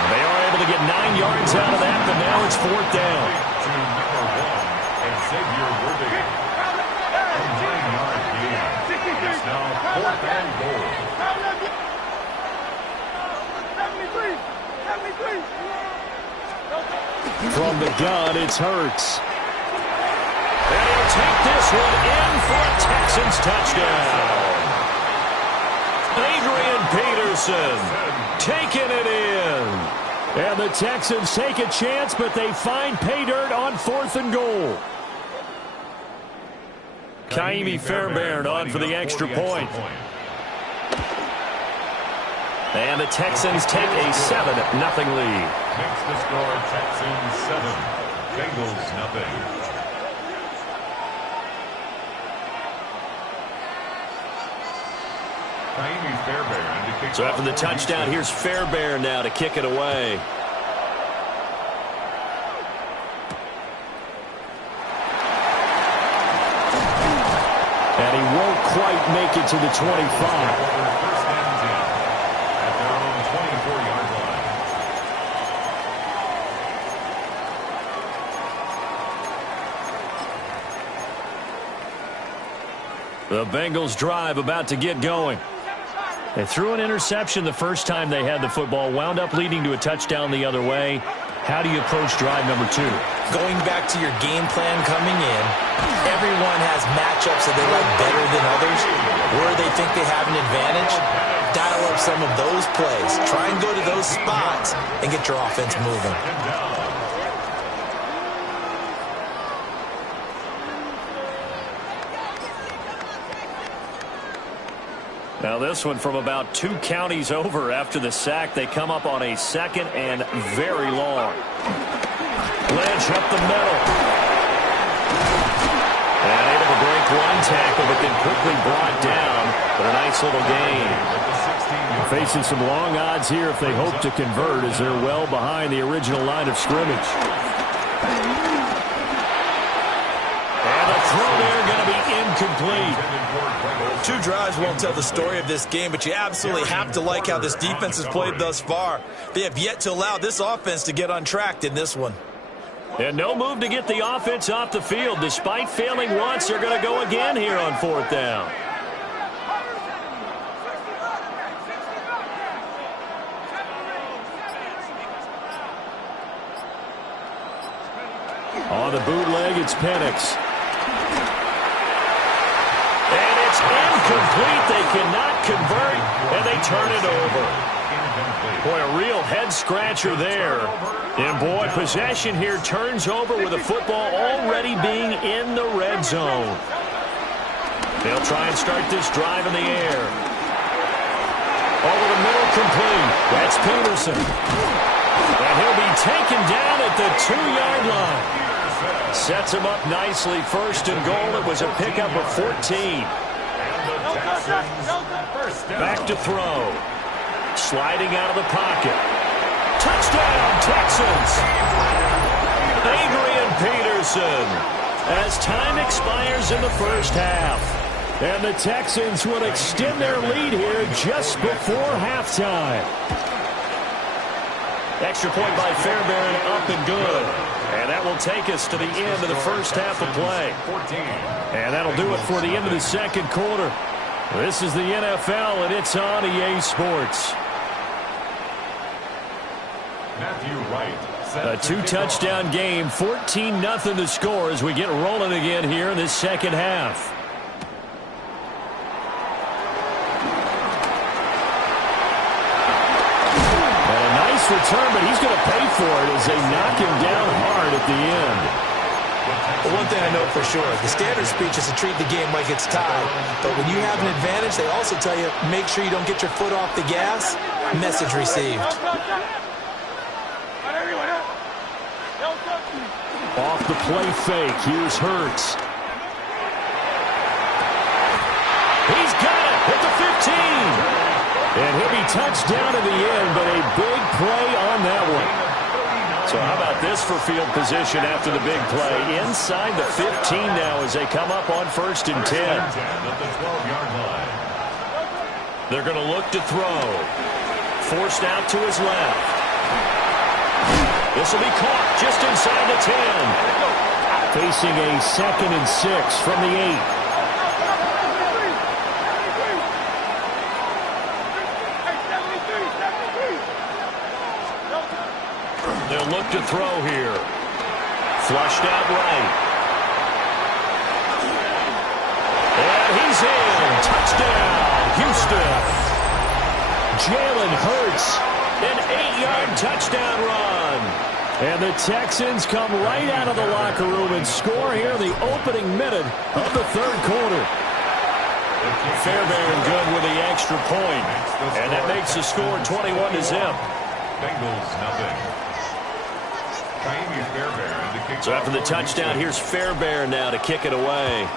They are able to get 9 yards out of that, but now it's 4th down. To number 1, and Xavier Worthing. A 9-yard gain. It's now 4th and goal. 73. From the gun, it's Hurts. And he'll take this one in for a Texans touchdown. Adrian Peterson taking it in. And the Texans take a chance, but they find pay dirt on 4th and goal. Kaimi Fairbairn on for the extra point. And the Texans take a 7-0 lead. Makes the score Texans 7, Bengals nothing. So after the touchdown, here's Fairbairn now to kick it away. And he won't quite make it to the 25. First and 10 at their own 24-yard line. The Bengals drive about to get going. They threw an interception the first time they had the football, wound up leading to a touchdown the other way. How do you approach drive number 2? Going back to your game plan coming in, everyone has matchups that they like better than others, where they think they have an advantage. Dial up some of those plays. Try and go to those spots and get your offense moving. Now this one from about 2 counties over after the sack. They come up on a 2nd and very long. Ledge up the middle. And able to break one tackle, but then quickly brought down. But a nice little gain. Facing some long odds here if they hope to convert, as they're well behind the original line of scrimmage. And the throw there going to be incomplete. 2 drives won't tell the story of this game, but you absolutely have to like how this defense has played thus far. They have yet to allow this offense to get untracked in this one. And no move to get the offense off the field. Despite failing once, they're going to go again here on 4th down. On the bootleg, it's Penix. Incomplete. They cannot convert, and they turn it over. Boy, a real head-scratcher there. And, boy, possession here turns over with the football already being in the red zone. They'll try and start this drive in the air. Over complete. That's Peterson. And he'll be taken down at the 2-yard line. Sets him up nicely. First and goal. It was a pickup of 14. Back to throw. Sliding out of the pocket. Touchdown, Texans. Adrian Peterson. As time expires in the first half. And the Texans will extend their lead here just before halftime. Extra point by Fairbairn, up and good. And that will take us to the end of the first half of play. And that'll do it for the end of the second quarter. This is the NFL, and it's on EA Sports. A 2-touchdown game, 14-0 the score as we get rolling again here in this second half. And a nice return, but he's going to pay for it as they knock him down hard at the end. Well, one thing I know for sure, the standard speech is to treat the game like it's tied. But when you have an advantage, they also tell you, make sure you don't get your foot off the gas. Message received. Off the play fake, here's Hurts. He's got it at the 15. And he'll be touched down in the end, but a big play on that one. So how about this for field position after the big play? Inside the 15 now as they come up on 1st and 10. They're going to look to throw. Forced out to his left. This will be caught just inside the 10. Facing a 2nd and 6 from the 8. They'll look to throw here. Flushed out right. And he's in. Touchdown, Houston. Jalen Hurts. An 8-yard touchdown run. And the Texans come right out of the locker room and score here in the opening minute of the third quarter. Fairbairn good with the extra point. And that makes the score 21-0. Bengals nothing. So after the touchdown, here's Fairbairn now to kick it away.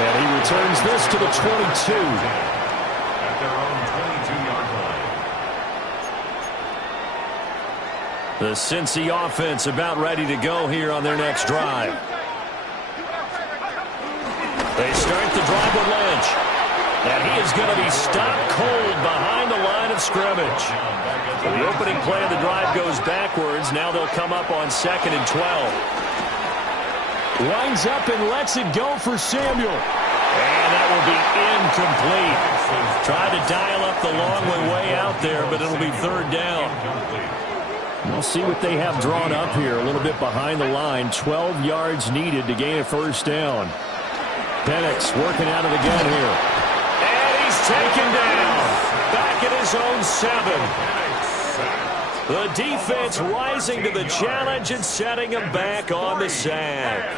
And he returns this to the 22. At their own 22-yard line. The Cincy offense about ready to go here on their next drive. They start the drive with Lynch. And he is going to be stopped cold behind the line of scrimmage. So the opening play of the drive goes backwards. Now they'll come up on 2nd and 12. Winds up and lets it go for Samuel. And that will be incomplete. Tried to dial up the long way out there, but it'll be 3rd down. We'll see what they have drawn up here. A little bit behind the line. 12 yards needed to gain a 1st down. Penix working out of the gun here. And he's taken down. Back at his own 7. The defense rising to the challenge and setting him back on the sack.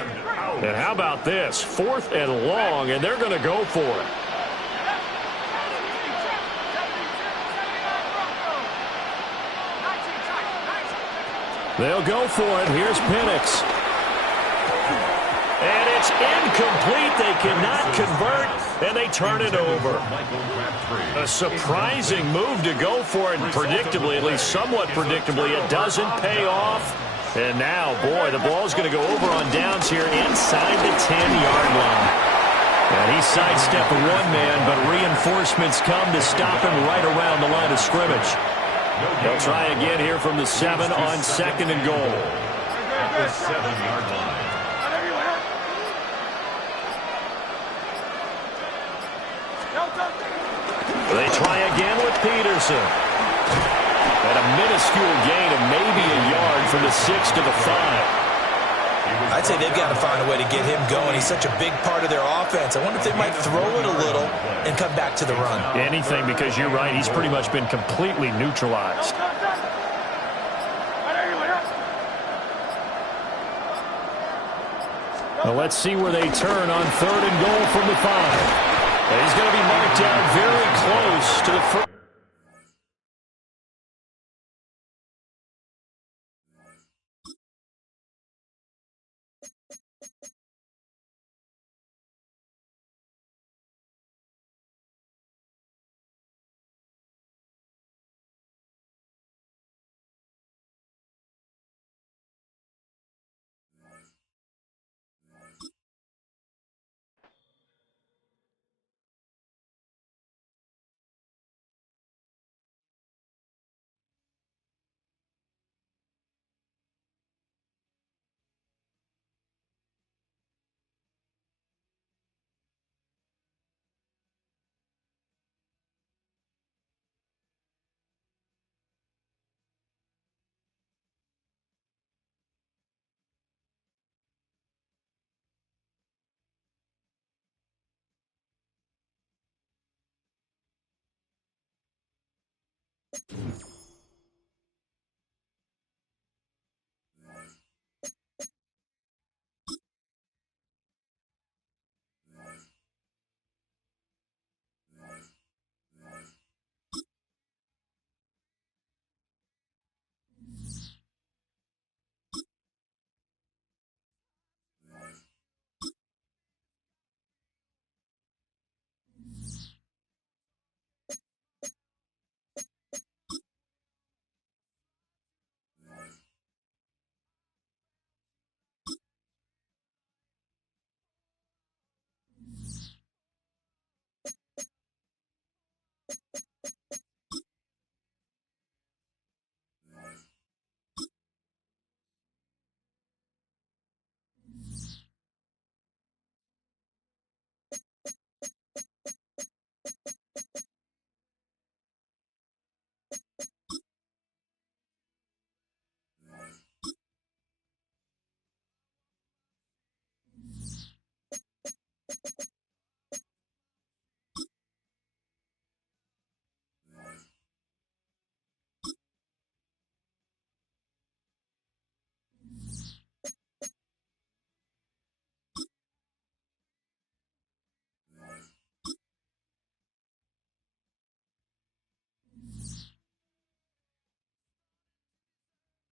And how about this? 4th and long, and they're going to go for it. They'll go for it. Here's Penix. And it's incomplete. They cannot convert, and they turn it over. A surprising move to go for it, and predictably, at least somewhat predictably, it doesn't pay off. And now, boy, the ball's going to go over on downs here inside the 10-yard line. And he sidestepped one man, but reinforcements come to stop him right around the line of scrimmage. They'll try again here from the 7 on 2nd and goal. At the 7-yard line. They try again with Peterson. At a minuscule gain of maybe a yard from the 6 to the 5. I'd say they've got to find a way to get him going. He's such a big part of their offense. I wonder if they might throw it a little and come back to the run. Anything, because you're right. He's pretty much been completely neutralized. Well, let's see where they turn on 3rd and goal from the 5. And he's going to be marked down very close to the first.